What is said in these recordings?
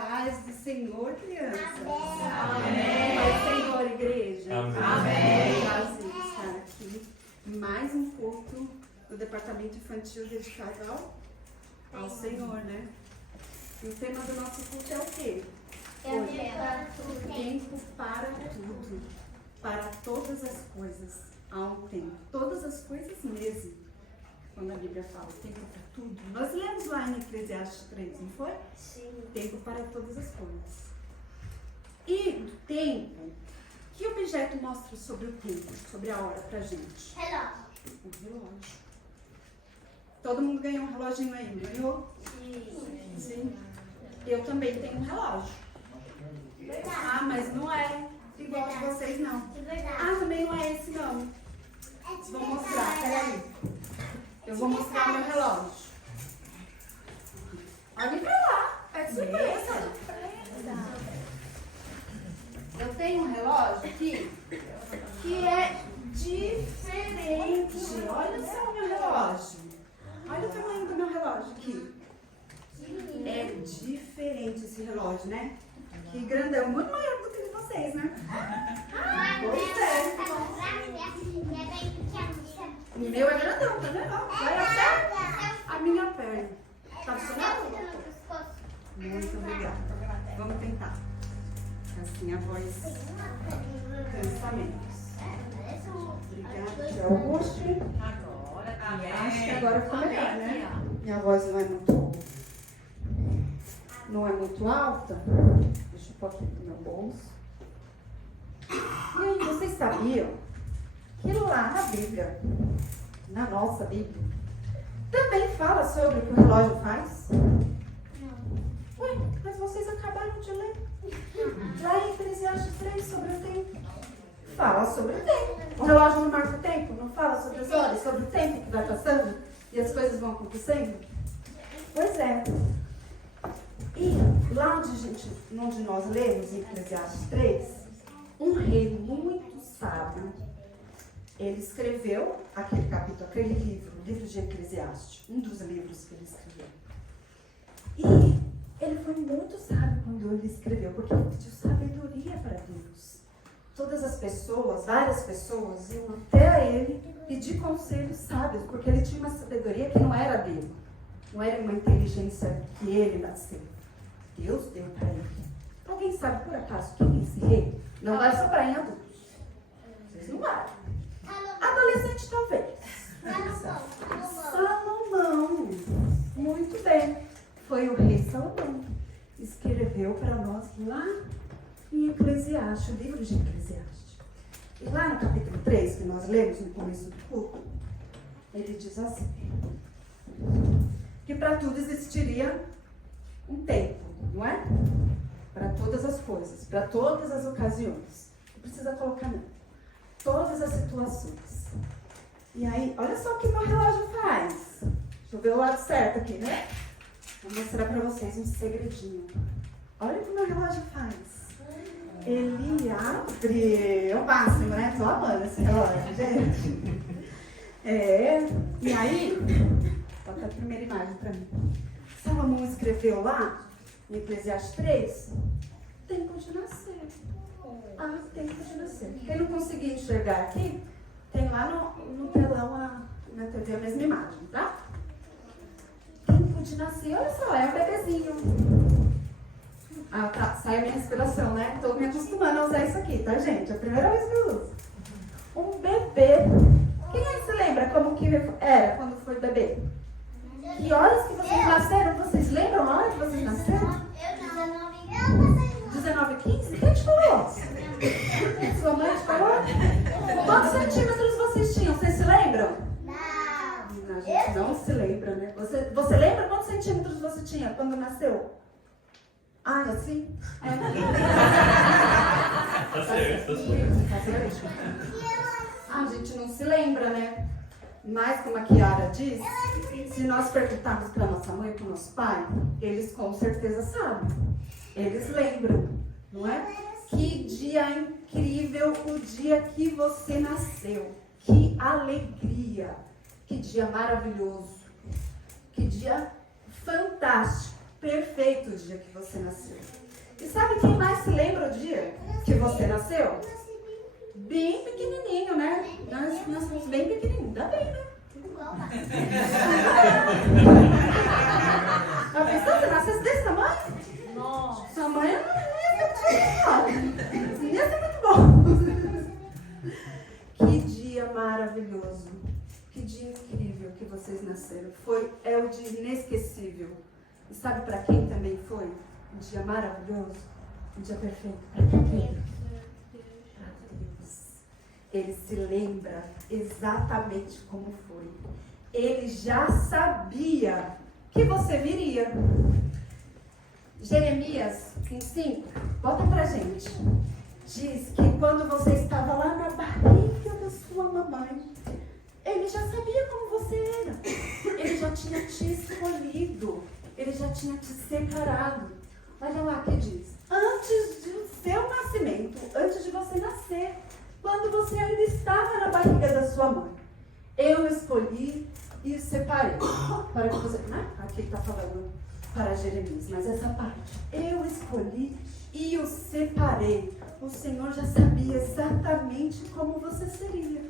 paz do Senhor, crianças. Amém. Paz do Senhor, igreja. Amém. Prazer estar aqui. Mais um pouco do departamento infantil dedicado ao Senhor, né? E o tema do nosso culto é o quê? Tempo para tudo. Para todas as coisas há um tempo. Todas as coisas mesmo. Quando a Bíblia fala tempo para tudo. Nós lemos lá em Eclesiastes 3, não foi? Sim. Tempo para todas as coisas. E do tempo, que objeto mostra sobre o tempo, sobre a hora pra gente? Relógio. O relógio. Todo mundo ganhou um reloginho aí, não ganhou? Sim. Sim. Eu também tenho um relógio. Verdade. Ah, mas não é igual de vocês, não. É verdade. Ah, também não é esse, não. Vou mostrar, peraí. Eu vou mostrar o meu relógio. Olhem pra lá. É surpresa. Eu tenho um relógio aqui que é diferente. Olha só o meu relógio. Olha o tamanho do meu relógio aqui. É diferente esse relógio, né? Que grandão, muito maior do que o de vocês, né? Pois é. O meu é grandão, tá vendo? Ó, vai até a minha perna. Tá funcionando? Muito obrigada. Vamos tentar. Assim a voz. Pensamentos. Obrigada, Tia Augusto. Acho que agora ficou melhor, né? Minha voz não é muito alta. Deixa eu pôr aqui no meu bolso. E aí, vocês sabiam que lá na Bíblia, na nossa Bíblia, também fala sobre o que o relógio faz? Ué, mas vocês acabaram de ler. Lá em Eclesiastes 3, sobre o tempo. Fala sobre o tempo. O relógio não marca o tempo? Não fala sobre as horas, sobre o tempo que vai passando e as coisas vão acontecendo? Pois é. E lá onde nós lemos em Eclesiastes 3, um rei muito sábio, ele escreveu aquele capítulo, aquele livro, o livro de Eclesiastes, um dos livros que ele escreveu. E ele foi muito sábio quando ele escreveu, porque ele pediu sabedoria para Deus. Todas as pessoas, várias pessoas, iam até ele pedir conselhos sábios, porque ele tinha uma sabedoria que não era dele. Não era uma inteligência que ele nasceu. Deus deu para ele. Alguém sabe por acaso quem é esse rei? Não vai sobrar em adultos. Vocês não vai. Adolescente talvez. Salomão. Muito bem. Foi o rei Salomão. Escreveu para nós lá em Eclesiastes, o livro de Eclesiastes. E lá no capítulo 3, que nós lemos no começo do culto, ele diz assim, que para tudo existiria um tempo, não é? Para todas as coisas, para todas as ocasiões. Não precisa colocar não. Todas as situações. E aí, olha só o que meu relógio faz. Deixa eu ver o lado certo aqui, né? Vou mostrar para vocês um segredinho. Olha o que meu relógio faz. Ele abre. É o máximo, né? Tô amando esse relógio, gente. E aí, bota a primeira imagem para mim. Salomão escreveu lá, em Eclesiastes 3, tempo de nascer. Ah, tempo de nascer. Quem não conseguir enxergar aqui, tem lá no telão na TV a mesma imagem, tá? Tempo de nascer, olha só, é um bebezinho. Ah, tá, sai a minha inspiração, né? Tô me acostumando a usar isso aqui, tá, gente? É a primeira vez que eu uso. Um bebê. Quem aí se lembra como que era quando foi bebê? Que horas que vocês nasceram? Vocês lembram a hora que vocês nasceram? 19h15? Quem te falou? Sua mãe te falou? Quantos centímetros vocês tinham? Vocês se lembram? Não. A gente não se lembra, né? Você lembra quantos centímetros você tinha quando nasceu? Ah, assim? Tá certo. A gente não se lembra, né? Mas, como a Kiara disse, se nós perguntarmos para nossa mãe e para o nosso pai, eles com certeza sabem. Eles lembram, não é? Que dia incrível o dia que você nasceu. Que alegria. Que dia maravilhoso. Que dia fantástico. perfeito o dia que você nasceu. E sabe quem mais se lembra do dia que você nasceu? Bem pequenininho, né? Nós somos bem pequenininhos. Dá bem, né? A pessoa, você nascesse desse tamanho? Nossa. Sua mãe não ia ser muito bom. Que dia maravilhoso. Que dia incrível que vocês nasceram. É o dia inesquecível. E sabe para quem também foi? Um dia maravilhoso. Um dia perfeito. Para quem? Para Deus. Ele se lembra exatamente como foi. Ele já sabia que você viria. Jeremias 5, bota pra gente. Diz que quando você estava lá na barriga da sua mamãe, ele já sabia como você era. Ele já tinha te escolhido. Ele já tinha te separado. Olha lá que diz. Antes do seu nascimento, antes de você nascer, quando você ainda estava na barriga da sua mãe, eu escolhi e separei. Para que você... Aqui está falando para Jeremias, mas essa parte. Eu escolhi e o separei. O Senhor já sabia exatamente como você seria.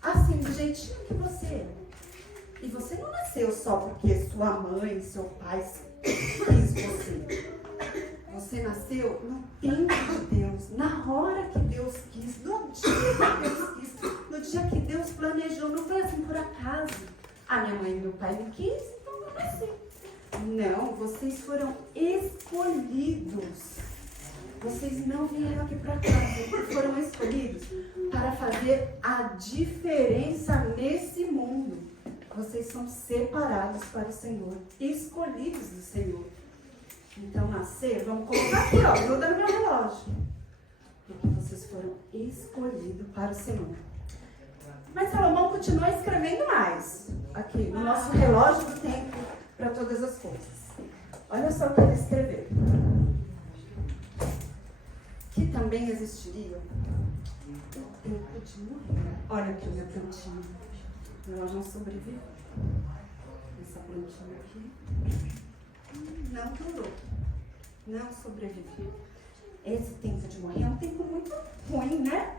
Assim, do jeitinho que você é. E você não nasceu só porque sua mãe, seu pai quis você. Você nasceu no tempo de Deus, na hora que Deus quis, no dia que Deus quis, no dia que Deus planejou. Não foi assim por acaso. A minha mãe e meu pai me quis, então eu nasci. Não, vocês foram escolhidos. Vocês não vieram aqui para casa, foram escolhidos para fazer a diferença nesse mundo. Vocês são separados para o Senhor, escolhidos do Senhor. Então, nascer, vamos colocar aqui, ó, gruda no meu relógio. Porque vocês foram escolhidos para o Senhor. Mas Salomão continua escrevendo mais aqui no nosso relógio do tempo para todas as coisas. Olha só o que ele escreveu. Que também existiria o tempo de morrer. Olha aqui minha plantinha. Ela não sobreviveu. Essa plantinha aqui não durou. Não sobreviveu. Esse tempo de morrer é um tempo muito ruim, né?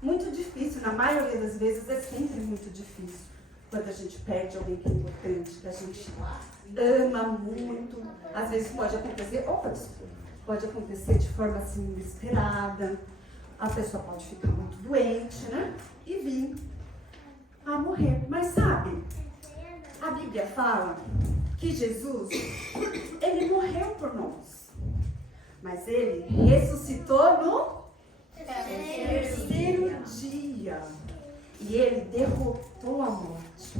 Muito difícil. Na maioria das vezes é sempre muito difícil. Quando a gente perde alguém que é importante, que a gente ama muito. Às vezes pode acontecer, pode acontecer de forma assim inesperada. A pessoa pode ficar muito doente, né? E vir a morrer. Mas sabe, a Bíblia fala que Jesus, ele morreu por nós. Mas ele ressuscitou no terceiro dia. E ele derrotou a morte.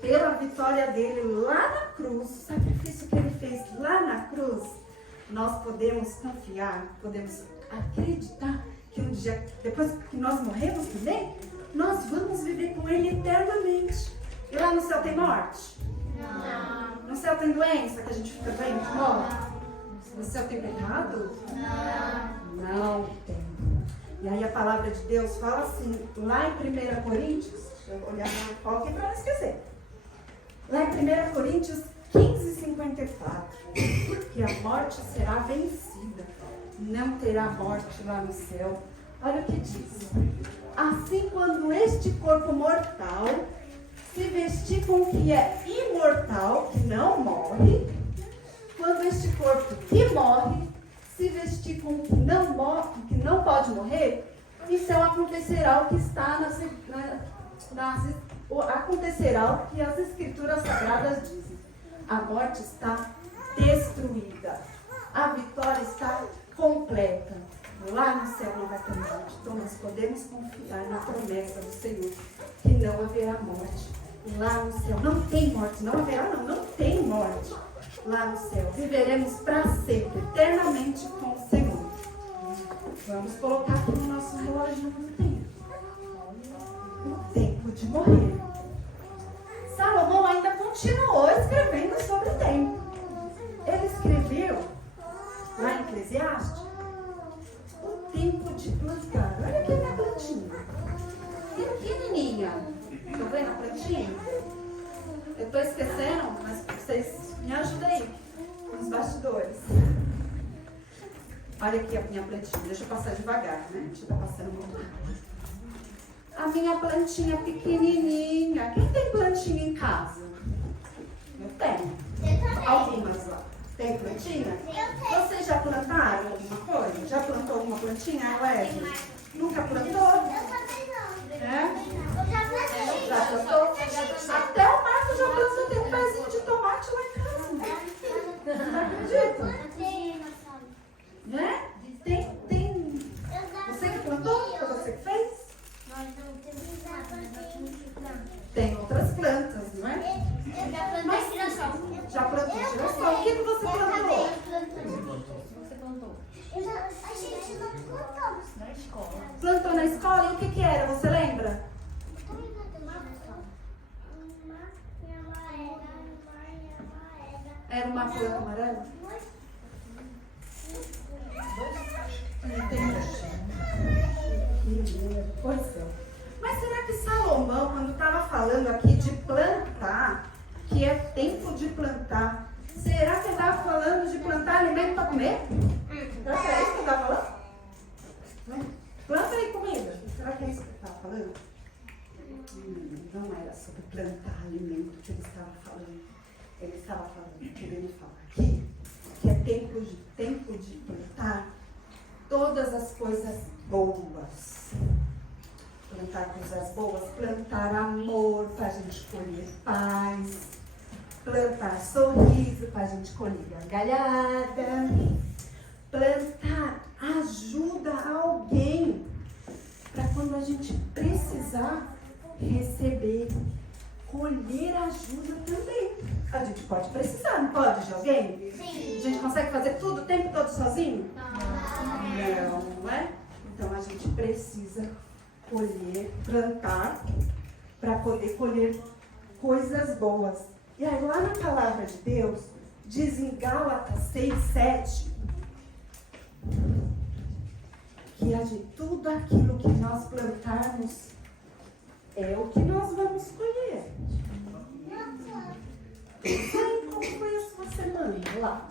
Pela vitória dele lá na cruz, o sacrifício que ele fez lá na cruz, nós podemos confiar, podemos acreditar que um dia, depois que nós morremos também, nós vamos viver com ele eternamente. E lá no céu tem morte? Não. No céu tem doença, que a gente fica doente, morre? No céu tem pecado? Não. Não tem. E aí a palavra de Deus fala assim, lá em 1 Coríntios, deixa eu olhar na cola aqui para não esquecer. Lá em 1 Coríntios 15:54, que a morte será vencida, não terá morte lá no céu. Olha o que diz. Assim, quando este corpo mortal se vestir com o que é imortal, que não morre, quando este corpo que morre se vestir com o que não morre, que não pode morrer, então acontecerá o que está acontecerá o que as Escrituras Sagradas dizem. A morte está destruída. A vitória está completa. Lá no céu não vai ter morte. Então nós podemos confiar na promessa do Senhor que não haverá morte. Lá no céu não tem morte. Não haverá, não tem morte. Lá no céu viveremos para sempre, eternamente com o Senhor. Vamos colocar aqui no nosso relógio do tempo. O tempo de morrer. Salomão ainda continuou escrevendo sobre o tempo. Ele escreveu, lá em Eclesiastes, o tempo de plantar. Olha aqui a minha plantinha. Pequenininha. Estão vendo a plantinha? Eu estou esquecendo, mas vocês me ajudem aí, nos bastidores. Olha aqui a minha plantinha. Deixa eu passar devagar, né? Deixa eu estar passando muito rápido. A minha plantinha pequenininha. Quem tem plantinha em casa? Eu tenho. Algumas lá. Tem plantinha? Vocês já plantaram alguma coisa? Já plantou alguma plantinha, Wesley? Nunca plantou? É? Já plantou? Até o Marcos já plantou. Tem um pezinho de tomate lá em casa. Não acredita? Né? Tem. Você que plantou? Foi você que fez? Tem outras plantas, não é? Já plantou girassol. O que você plantou? A gente não plantou na escola. Plantou na escola? E o que era? Você lembra? Era uma planta amarela? Pois é. Mas será que Salomão, quando estava falando aqui de plantar, que é tempo de plantar, será que ele estava falando de plantar alimento para comer? Será que é isso que ele estava falando? Planta e comida. Será que é isso que ele estava falando? Não era sobre plantar alimento que ele estava falando. Ele estava falando, querendo falar aqui, que é tempo de plantar todas as coisas boas. Plantar coisas boas, plantar amor para a gente colher paz, plantar sorriso para a gente colher gargalhada, plantar ajuda a alguém para quando a gente precisar receber, colher ajuda também. A gente pode precisar, não pode, de alguém? Sim. A gente consegue fazer tudo o tempo todo sozinho? Não, não é? Então a gente precisa colher, plantar, para poder colher coisas boas. E aí lá na palavra de Deus, diz em Gálatas 6:7, que de tudo aquilo que nós plantarmos é o que nós vamos colher. Como foi a sua semana lá?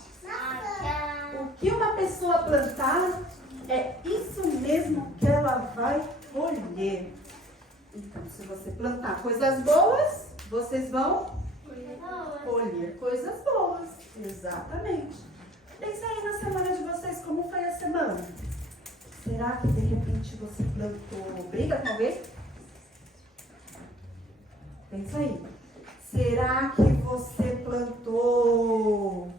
O que uma pessoa plantar é isso mesmo que ela vai colher. Então, se você plantar coisas boas, vocês vão colher coisas boas. Exatamente. Pensa aí na semana de vocês, como foi a semana? Será que de repente você plantou briga com alguém? Pensa aí. Será que você plantou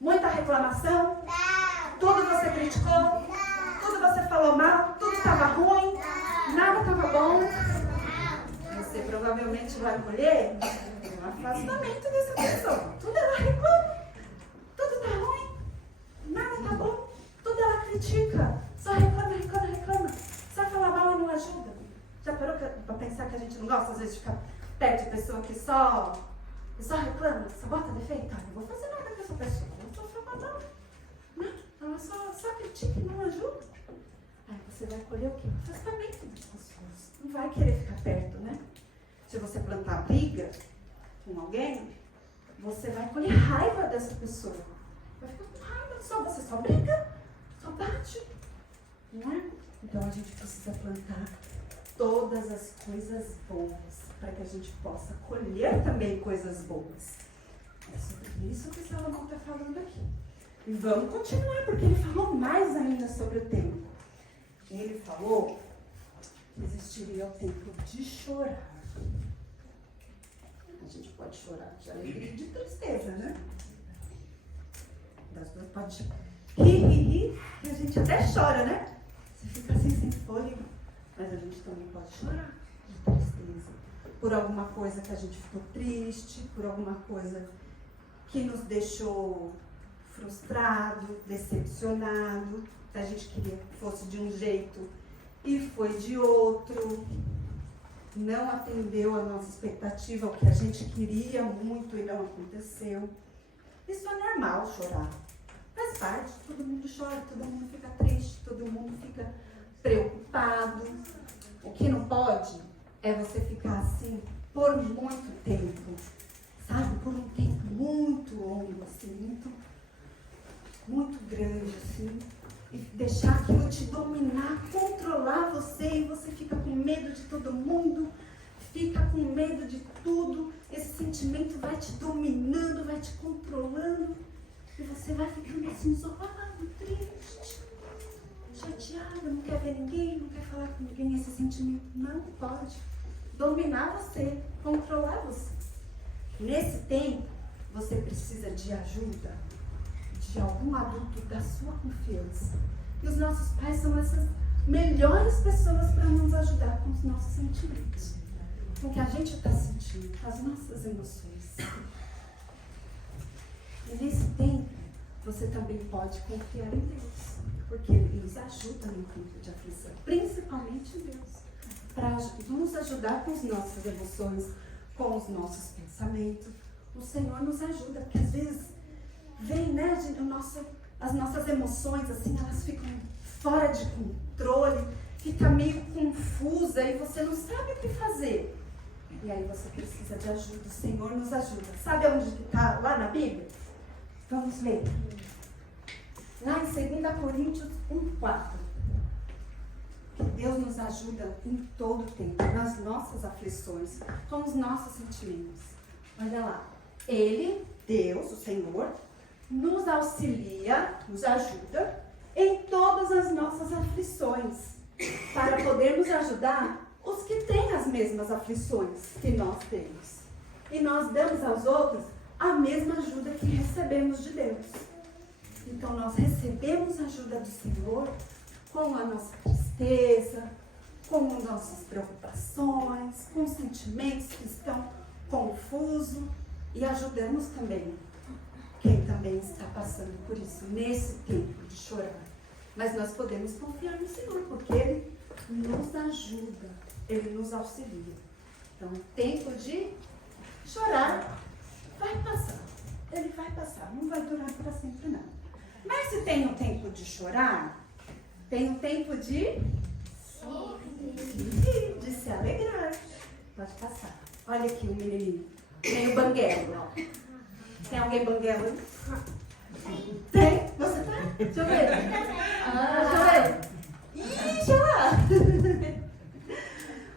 muita reclamação? Não. Tudo você criticou? Não. Tudo você falou mal? Tudo estava ruim? Nada estava bom? Você provavelmente vai colher um afastamento dessa pessoa. Tudo ela reclama. Tudo está ruim. Nada está bom. Tudo ela critica. Só reclama, reclama, reclama. Só falar mal e não ajuda. Já parou para pensar que a gente não gosta às vezes de ficar perto de pessoa que só reclama, só bota defeito? Ah, não vou fazer nada com essa pessoa. Não estou falando mal. Não, ela só critica e não ajuda. Aí você vai colher o quê? O afastamento das pessoas. Não vai querer ficar perto, né? Se você plantar briga com alguém, você vai colher raiva dessa pessoa. Vai ficar com raiva só, você só briga, só bate. Não é? Então a gente precisa plantar todas as coisas boas, para que a gente possa colher também coisas boas. É sobre isso que Salomão está falando aqui. E vamos continuar, porque ele falou mais ainda sobre o tempo. Ele falou que existiria o tempo de chorar. A gente pode chorar de alegria e de tristeza, né? Das duas pode rir, e a gente até chora, né? Você fica assim sem fôlego. Mas a gente também pode chorar de tristeza. Por alguma coisa que a gente ficou triste, por alguma coisa que nos deixou frustrado, decepcionado, que a gente queria que fosse de um jeito e foi de outro. Não atendeu a nossa expectativa, o que a gente queria muito e não aconteceu. Isso é normal, chorar. Faz parte, todo mundo chora, todo mundo fica triste, todo mundo fica preocupado. O que não pode é você ficar assim por muito tempo, sabe? Por um tempo muito longo, assim, muito grande, assim. e deixar aquilo te dominar, controlar você, e você fica com medo de todo mundo, fica com medo de tudo, esse sentimento vai te dominando, vai te controlando, e você vai ficando assim, isolado, triste, chateado, não quer ver ninguém, não quer falar com ninguém. Esse sentimento não pode dominar você, controlar você. Nesse tempo, você precisa de ajuda de algum adulto da sua confiança. E os nossos pais são essas melhores pessoas para nos ajudar com os nossos sentimentos, com o que a gente está sentindo, com as nossas emoções. E nesse tempo, você também pode confiar em Deus, porque Ele nos ajuda no tempo de aflição, principalmente em Deus, para nos ajudar com as nossas emoções, com os nossos pensamentos. O Senhor nos ajuda, porque às vezes vem, né, as nossas emoções, assim, elas ficam fora de controle, fica meio confusa e você não sabe o que fazer. E aí você precisa de ajuda, o Senhor nos ajuda. Sabe onde está? Lá na Bíblia? Vamos ler. Lá em 2 Coríntios 1:4. Que Deus nos ajuda em todo o tempo, nas nossas aflições, com os nossos sentimentos. Olha lá. Ele, Deus, o Senhor, nos auxilia, nos ajuda em todas as nossas aflições, para podermos ajudar os que têm as mesmas aflições que nós temos. E nós damos aos outros a mesma ajuda que recebemos de Deus. Então nós recebemos a ajuda do Senhor com a nossa tristeza, com as nossas preocupações, com os sentimentos que estão confusos, e ajudamos também quem também está passando por isso, nesse tempo de chorar. Mas nós podemos confiar no Senhor, porque Ele nos ajuda, Ele nos auxilia. Então, o tempo de chorar vai passar. Ele vai passar, não vai durar para sempre, não. Mas se tem um tempo de chorar, tem um tempo de rir, de se alegrar. Pode passar. Olha aqui o menininho. Tem o banguelo, ó. Tem alguém banguelo aí? Tem? Você tá? Deixa eu ver. Deixa eu ver. Ih, já!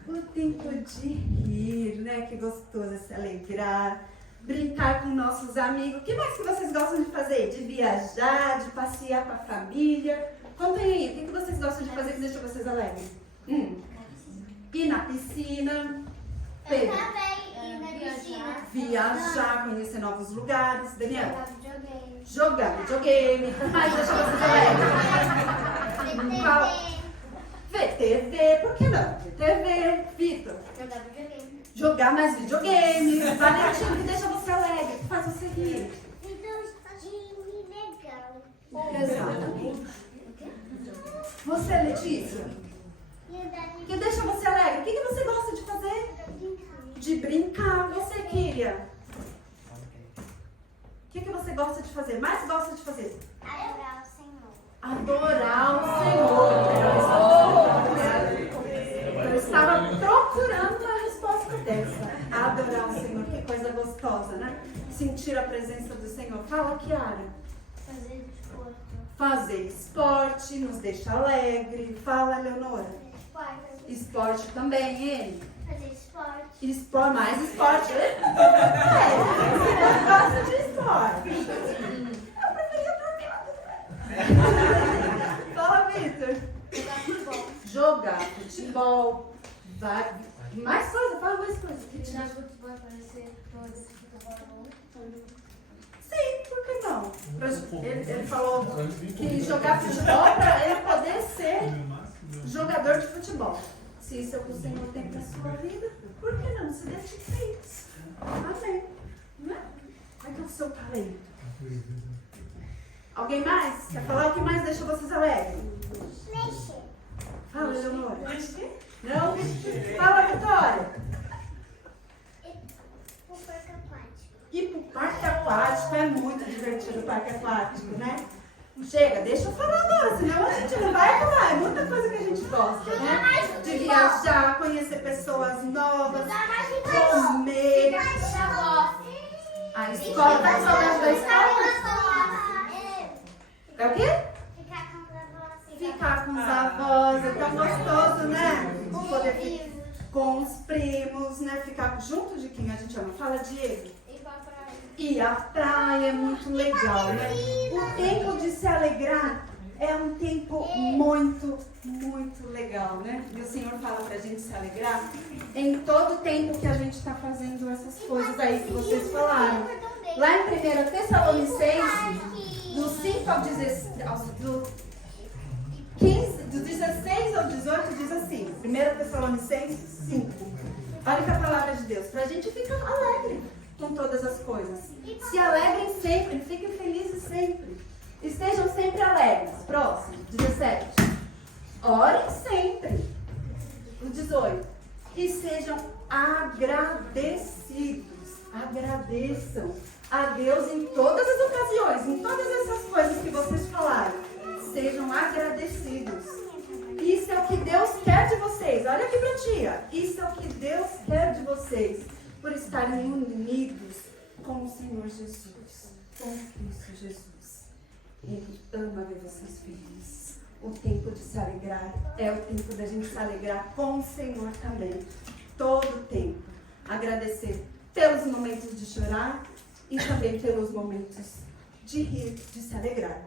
O tempo de rir, né? Que gostoso, se alegrar. Brincar com nossos amigos. O que mais que vocês gostam de fazer? De viajar, de passear com a família? Contem aí, o que vocês gostam de fazer que deixa vocês alegres? Ir na piscina. Pedro. Viajar, conhecer novos lugares. Daniel? Jogar videogame. Mas deixa vocês alegres. Ver TV, por que não? Ver TV. Vitor? Jogar mais videogame. Valentim, que deixa você alegre, que faz você rir. Exatamente. Você, Letícia? Que deixa você alegre? O que você gosta de fazer? De brincar. Você, Kíria? O que você gosta de fazer? Mais gosta de fazer? Adorar o Senhor. Adorar o Senhor. Eu estava procurando uma resposta dessa. Adorar o Senhor. Que coisa gostosa, né? Sentir a presença do Senhor. Fala, Kiara. Fazer esporte. Fazer esporte nos deixa alegre. Fala, Leonora. Esporte também, ele. Fazer esporte. Mais esporte. Você gosta de esporte. Eu preferia dormir. Fala, Vitor. Jogar futebol. Vai. Mais coisa? Fala mais coisa. Jogar futebol parecer todos que futebol. Sim, por que não? Ele falou que jogar futebol para ele poder ser jogador de futebol. Se isso é o que o Senhor tem para a sua vida, por que não? Se dedique a isso. Amém. Não é? Qual é o seu talento? Alguém mais? Quer falar o que mais deixa vocês alegres? Mexer. Fala, Leonora. Não? Fala, Vitória. O parque aquático. Ir pro parque aquático é muito divertido, o parque aquático, né? Chega, deixa eu falar agora, senão a gente não vai acabar. É muita coisa que a gente gosta, né? De viajar, conhecer pessoas novas, comer. A escola, tá saudade da escola? É o quê? Ficar com ficar com os avós, é tão gostoso, né? Poder ficar com os primos, né? Ficar junto de quem a gente ama. Fala, Diego. E a praia é muito legal, né? O tempo de se alegrar é um tempo muito, muito legal, né? E o Senhor fala pra gente se alegrar em todo o tempo que a gente está fazendo essas coisas aí que vocês falaram. Lá em 1 Tessalonicenses, do 5 ao 16, do 16 ao 18, diz assim, 1 Tessalonicenses 5. Olha que a palavra de Deus, pra gente ficar alegre com todas as coisas. Se alegrem sempre, fiquem felizes sempre. Estejam sempre alegres. Próximo, 17. Orem sempre. O 18. E sejam agradecidos. Agradeçam a Deus em todas as ocasiões, em todas essas coisas que vocês falaram. Sejam agradecidos. Isso é o que Deus quer de vocês. Olha aqui pra tia. Isso é o que Deus quer de vocês. Por estarem unidos com o Senhor Jesus. Com Cristo Jesus. Ele ama ver vocês felizes. O tempo de se alegrar é o tempo da gente se alegrar com o Senhor também. Todo o tempo. Agradecer pelos momentos de chorar e também pelos momentos de rir, de se alegrar.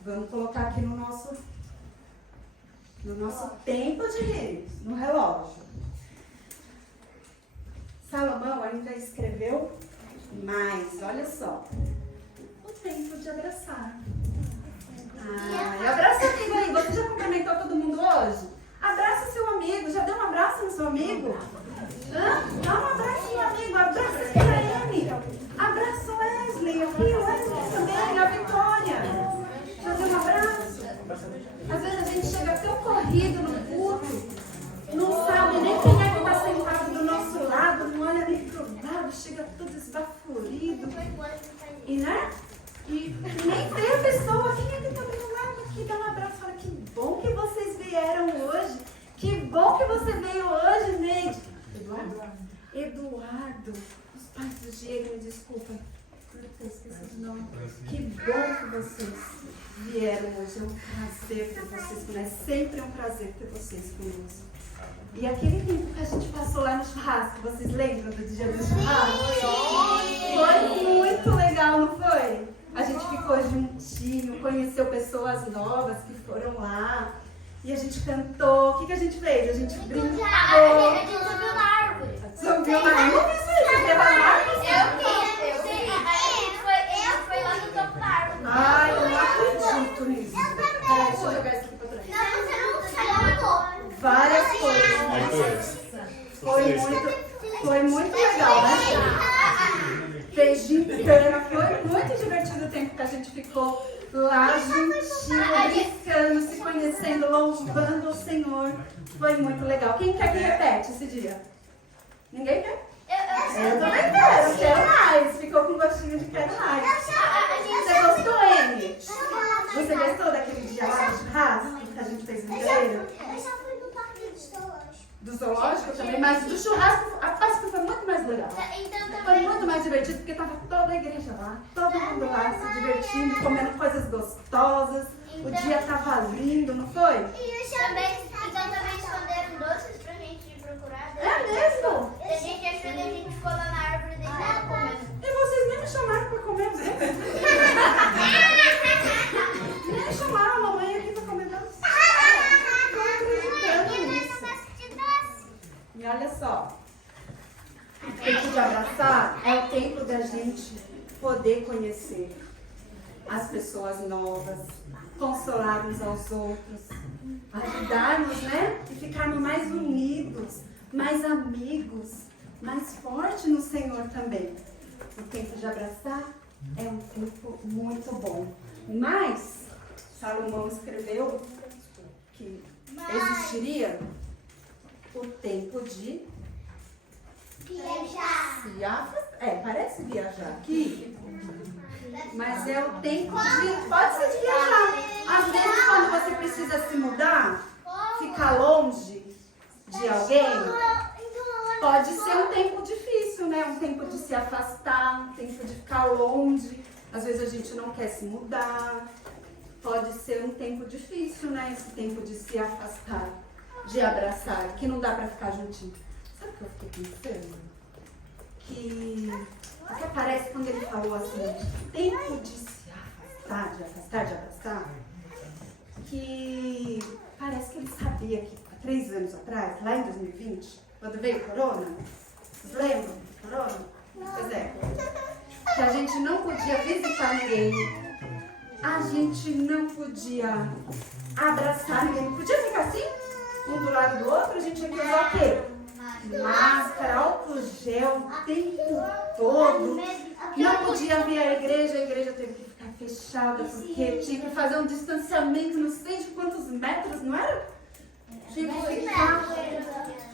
Vamos colocar aqui no nosso tempo de rir, no relógio. Salomão ainda escreveu mais, olha só. O tempo de abraçar. Ai, abraça o amigo aí. Você já cumprimentou todo mundo hoje? Abraça seu amigo. Já deu um abraço no seu amigo? Hã? Dá um abraço no amigo. Abraça a Kirane. Abraça o Wesley. Aqui o Wesley também. A Vitória. Já deu um abraço? Às vezes a gente chega tão corrido no culto. Não sabe nem quem é que está sentado do nosso lado. Não olha nem pro lado. Chega todo esbaforido. E, né? E nem vê a pessoa, quem é que está do lado aqui, dá um abraço e fala, que bom que vocês vieram hoje, que bom que você veio hoje, Neide. Eduardo, os pais do Diego, me desculpem, eu esqueci o nome. Que bom que vocês vieram hoje, é um prazer ter vocês, né? Sempre é um prazer ter vocês conosco. E aquele tempo que a gente passou lá no churrasco, vocês lembram do dia do churrasco? Foi muito legal, não foi? A gente ficou juntinho, conheceu pessoas novas que foram lá. E a gente cantou. O que a gente fez? A gente brincou. A gente subiu na árvore. Subiu na árvore? Subiu na árvore? Eu sei. A gente foi lá no topo da árvore. Ai, eu não acredito nisso. Peraí, deixa eu jogar isso aqui pra trás. Não, você não saiu. Várias coisas. Foi muito legal, né? Fez gincana, foi muito divertido o tempo que a gente ficou lá juntinho, brincando, se conhecendo, louvando o Senhor. Foi muito legal. Quem quer que repete esse dia? Ninguém quer? Eu também quero mais. Ficou com gostinho de quero mais. Você gostou, Amy? Você gostou daquele dia lá do churrasco que a gente fez no Janeiro? Eu já fui no parque do zoológico. Do zoológico também, mas do churrasco, a Páscoa foi muito mais legal. Foi muito mais divertido porque tava toda a igreja lá, todo mundo lá se divertindo, comendo coisas gostosas. O dia tava lindo, não foi? Então também esconderam doces pra gente procurar. É mesmo? A gente achou e a gente ficou lá na árvore deitada comendo. E vocês nem me chamaram pra comer, né? Nem chamaram a mamãe aqui pra comer doce. Tô acreditando nisso. E olha só, o tempo de abraçar é o tempo da gente poder conhecer as pessoas novas, consolar uns aos outros, ajudarmos, né? E ficarmos mais unidos, mais amigos, mais fortes no Senhor também. O tempo de abraçar é um tempo muito bom. Mas, Salomão escreveu que existiria o tempo de Viajar. parece viajar aqui, mas é o tempo de, pode ser de viajar. Às vezes quando você precisa se mudar, ficar longe de alguém, pode ser um tempo difícil, né? Um tempo de se afastar, um tempo de ficar longe. Às vezes a gente não quer se mudar, pode ser um tempo difícil, né? Esse tempo de se afastar, de abraçar, que não dá pra ficar juntinho. Sabe o que eu fiquei pensando? Que parece quando ele falou assim, tempo de se afastar, de abraçar, que parece que ele sabia que há 3 anos atrás, lá em 2020, quando veio o corona, vocês lembram do corona? Pois é, que a gente não podia visitar ninguém, a gente não podia abraçar ninguém, podia ficar assim, um do lado do outro, a gente tinha que usar o quê? Máscara, álcool gel, o tempo todo. Não podia vir à igreja teve que ficar fechada, porque tinha que fazer um distanciamento, não sei de quantos metros, não era? Tinha que ficar.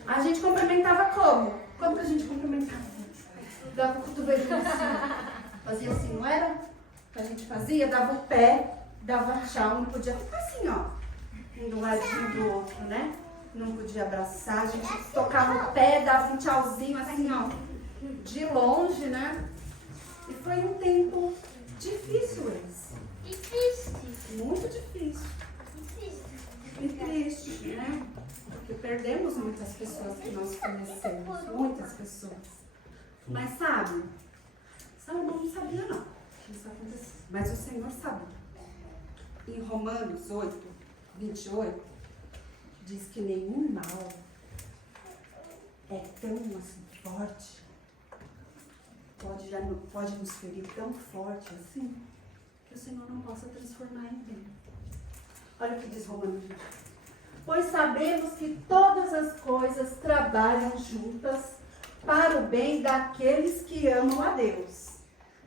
A gente cumprimentava como? Como que a gente cumprimentava? Dava o cotovelo assim. Fazia assim, não era? A gente fazia, dava o pé, dava tchau, não podia ficar assim, ó. Um do ladinho do outro, né? Não podia abraçar, a gente tocava o pé, dava um tchauzinho assim, ó, de longe, né? E foi um tempo difícil esse. Difícil. Muito difícil. E triste, né? Porque perdemos muitas pessoas que nós conhecemos, muitas pessoas. Mas sabe, Salomão não sabia não que isso acontecia, mas o Senhor sabia. Em Romanos 8, 28, diz que nenhum mal é tão assim, forte, pode nos ferir tão forte assim, que o Senhor não possa transformar em bem. Olha o que diz Romanos 8. Pois sabemos que todas as coisas trabalham juntas para o bem daqueles que amam a Deus,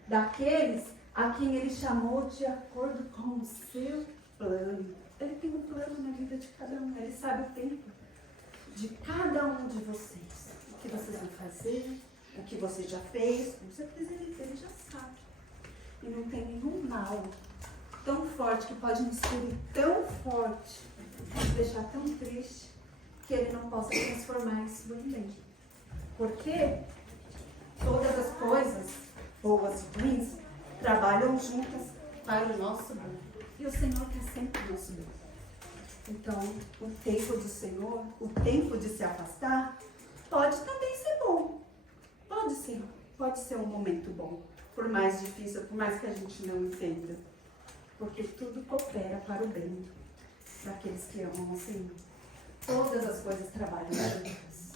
daqueles a quem Ele chamou de acordo com o seu plano. Ele tem um plano na vida de cada um. Ele sabe o tempo de cada um de vocês. O que vocês vão fazer, o que você já fez. Com certeza ele já sabe. E não tem nenhum mal tão forte que pode nos ferir tão forte, nos deixar tão triste, que ele não possa transformar isso em bem. Porque todas as coisas, boas e ruins, trabalham juntas para o nosso bem. E o Senhor quer sempre o nosso bem. Então, o tempo do Senhor, o tempo de se afastar, pode também ser bom. Pode ser um momento bom. Por mais difícil, por mais que a gente não entenda. Porque tudo coopera para o bem daqueles que amam o Senhor. Todas as coisas trabalham juntas.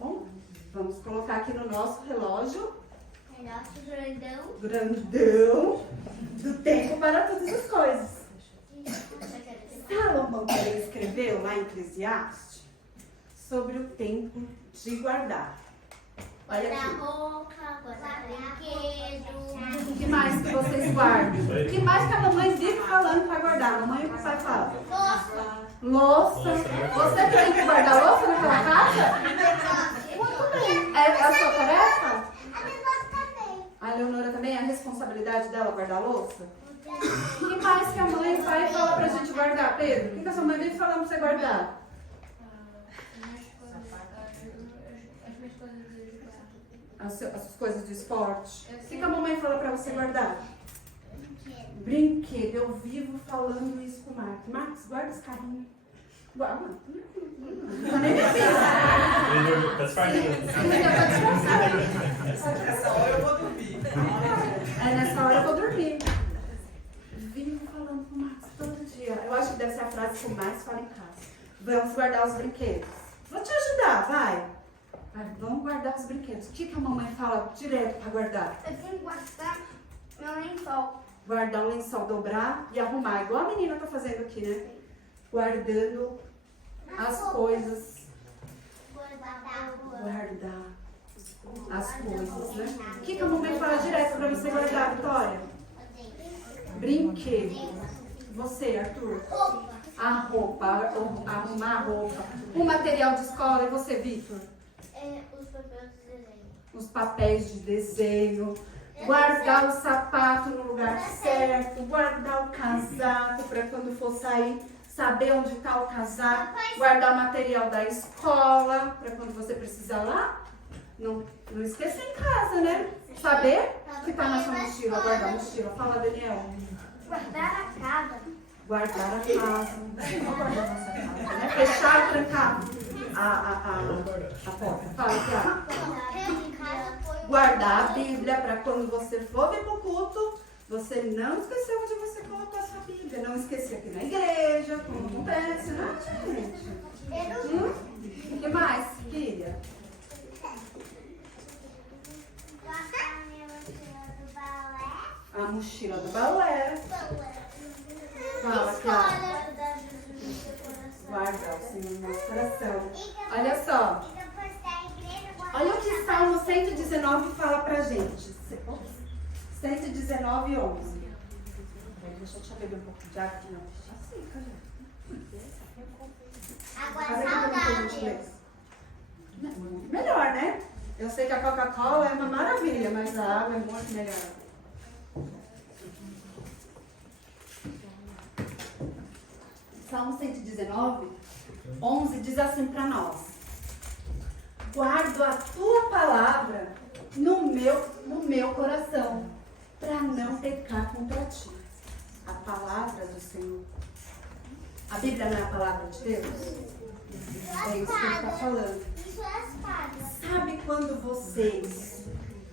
Bom, vamos colocar aqui no nosso relógio. Grandão do tempo para todas as coisas. Salomão escreveu lá em Eclesiastes sobre o tempo de guardar. Olha aqui. O que mais que vocês guardam? O que mais que a mamãe vive falando para guardar? A mamãe e o papai falam? Louça. Você tem que guardar louça naquela casa? Muito bem. É a sua tarefa? A Leonora também, é a responsabilidade dela guardar a louça? O que mais que a mãe e o pai falam pra gente guardar, Pedro? O que a sua mãe vive falando pra você guardar? As coisas do esporte. O que a mamãe fala pra você guardar? Brinquedo. Eu vivo falando isso com o Marcos. Marcos, guarda os carrinhos. Guarda. Não nem me Tá disfarçado. Nessa hora eu vou dormir. Nessa hora eu vou dormir. Vivo falando com o Marcos todo dia. Eu acho que deve ser a frase que eu mais falo em casa. Vamos guardar os brinquedos. Vou te ajudar, vai. Vamos guardar os brinquedos. O que a mamãe fala direto para guardar? Eu tenho que guardar meu lençol. Guardar o lençol, dobrar e arrumar. Igual a menina tá fazendo aqui, né? Guardando as coisas. Guardar as coisas, né? O que a mamãe fala direto para você guardar, Vitória? Brinquedo. Você, Arthur? A roupa, arrumar a roupa. O material de escola. E você, Vitor? Os papéis de desenho. Os papéis de desenho. Guardar o sapato no lugar certo. Guardar o casaco para quando for sair, saber onde está o casaco. Guardar o material da escola para quando você precisar lá. Não esquecer em casa, né? Saber que está na sua mochila. Guardar a mochila. Fala, Daniel. Guardar a casa. Guardar a casa. Não guardar a nossa casa, né? Fechar, trancar a porta. Fala, Tiago. Guardar a Bíblia para quando você for vir para o culto, você não esqueceu onde você colocou a sua Bíblia. Não esquecer aqui na igreja, como acontece, né, gente? O que mais, filha? A mochila do balé. Fala, Clara. Guarda o Senhor no nosso coração. Olha só. Olha o que Salmo 119 fala pra gente. 119, 11. Deixa eu te beber um pouco de água aqui, não. Assim, Água saudável. Melhor, né? Eu sei que a Coca-Cola é uma maravilha, mas a água é muito melhor. Salmo 119, 11 diz assim para nós: guardo a tua palavra no meu coração, para não pecar contra ti. A palavra do Senhor. A Bíblia não é a palavra de Deus? É isso que ele está falando. Isso é espada. Sabe quando vocês...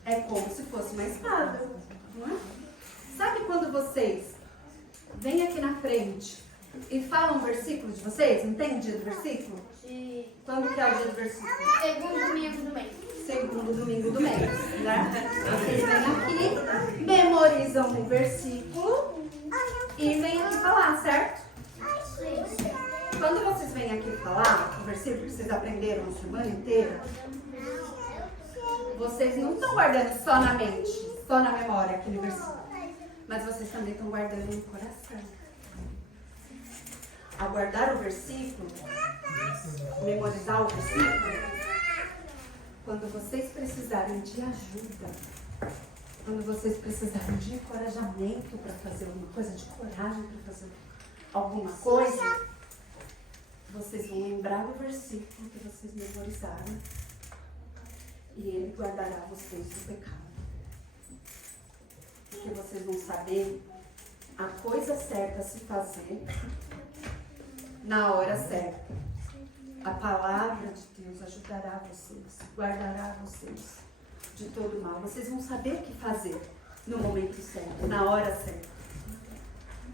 É como se fosse uma espada, não é? Sabe quando vocês vêm aqui na frente e falam um versículo de vocês? Não tem o dia do versículo? Quando que é o dia do versículo? Segundo domingo do mês. Segundo domingo do mês, né? Vocês vêm aqui, memorizam o versículo e vêm aqui falar, certo? Quando vocês vêm aqui falar o versículo que vocês aprenderam a semana inteira, vocês não estão guardando só na mente, só na memória aquele versículo, mas vocês também estão guardando no coração. Ao guardar o versículo, memorizar o versículo, quando vocês precisarem de ajuda, quando vocês precisarem de encorajamento para fazer alguma coisa, de coragem para fazer alguma coisa, vocês vão lembrar do versículo que vocês memorizaram e ele guardará vocês do pecado. Porque vocês vão saber a coisa certa a se fazer na hora certa. A palavra de Deus ajudará vocês, guardará vocês de todo mal. Vocês vão saber o que fazer no momento certo, na hora certa.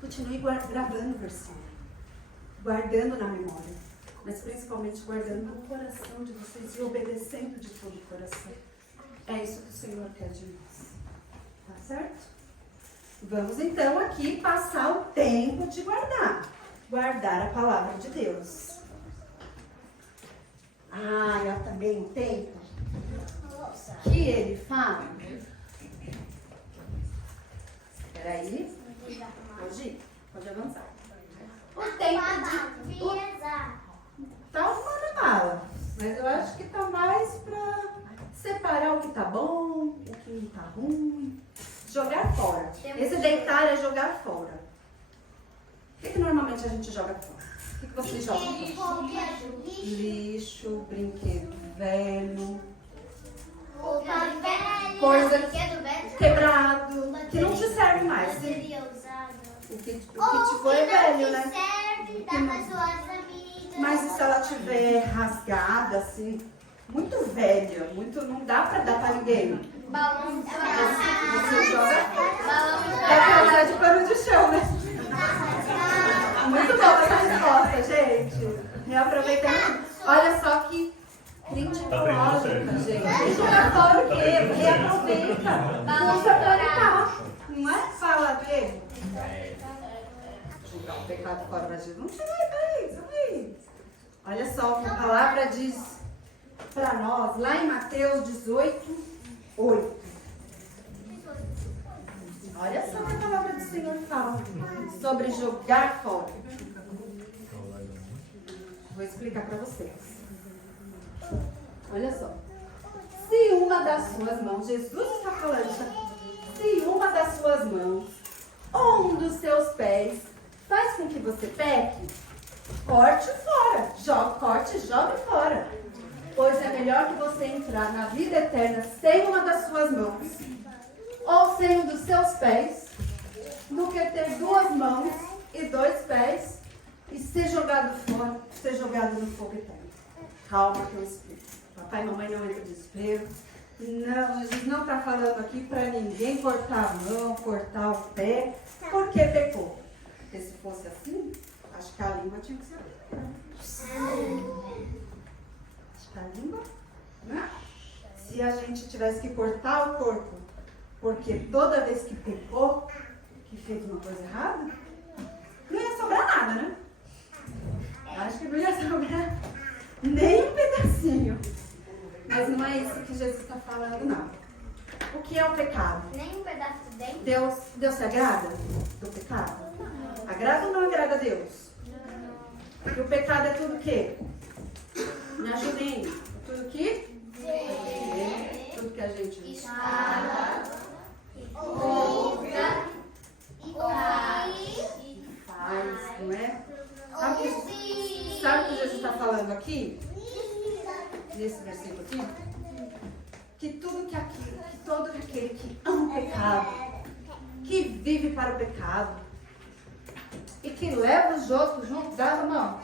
Continue gravando o versículo, guardando na memória, mas principalmente guardando no coração de vocês e obedecendo de todo o coração. É isso que o Senhor quer de nós. Tá certo? Vamos então aqui passar o tempo de guardar. Guardar a palavra de Deus. Eu também o tempo que ele fala. Espera aí. Pode avançar. O tempo de... Tá arrumando a mala, mas eu acho que tá mais pra separar o que tá bom, o que não tá ruim. Jogar fora. Esse deitar é jogar fora. O que normalmente a gente joga fora? O que vocês jogam fora? Lixo, brinquedo velho, coisa quebrado, que não te serve mais. O que te for é velho, né? Mas e se ela tiver rasgada, assim, muito velha, muito, não dá pra dar pra ninguém. Balão de Você joga, dá pra usar de pano de chão, né? Muito boa essa resposta, gente. Reaproveitando. Olha só que crítica lógica, gente. Jogar fora o quê? Reaproveita. Usa pra limpar. Não é? Fala, Diego. Jogar o pecado fora da gente. Não chega aí, peraí. Olha só o que a palavra diz para nós, lá em Mateus 18, 8. Olha só o que a palavra do Senhor fala sobre jogar fora. Vou explicar para vocês. Olha só. Se uma das suas mãos, Jesus está falando, se uma das suas mãos ou um dos seus pés faz com que você peque, corte fora. Corte e jogue fora. Pois é melhor que você entrar na vida eterna sem uma das suas mãos ou sem um dos seus pés do que ter 2 mãos e 2 pés e ser jogado fora, ser jogado no fogo eterno. Calma que eu explico. Papai e mamãe não entram em desespero. Não, a gente não está falando aqui para ninguém cortar a mão, cortar o pé, porque pecou. Porque se fosse assim, acho que a língua tinha que ser acho que a língua, né? Se a gente tivesse que cortar o corpo, porque toda vez que pecou, que fez uma coisa errada, não ia sobrar nada, né? Acho que não ia sobrar nem um pedacinho. Mas não é isso que Jesus está falando, não. O que é o pecado? Nem um pedaço de dente? Deus se agrada do pecado? Agrada ou não agrada a Deus? E o pecado é tudo o quê? Me ajudem. Tudo que? Tudo que a gente Fala, ouve e faz, não é? Sabe o que Jesus está falando aqui? Nesse versículo aqui? Que todo aquele que ama o pecado, que vive para o pecado e que leva os outros junto, dá a mão,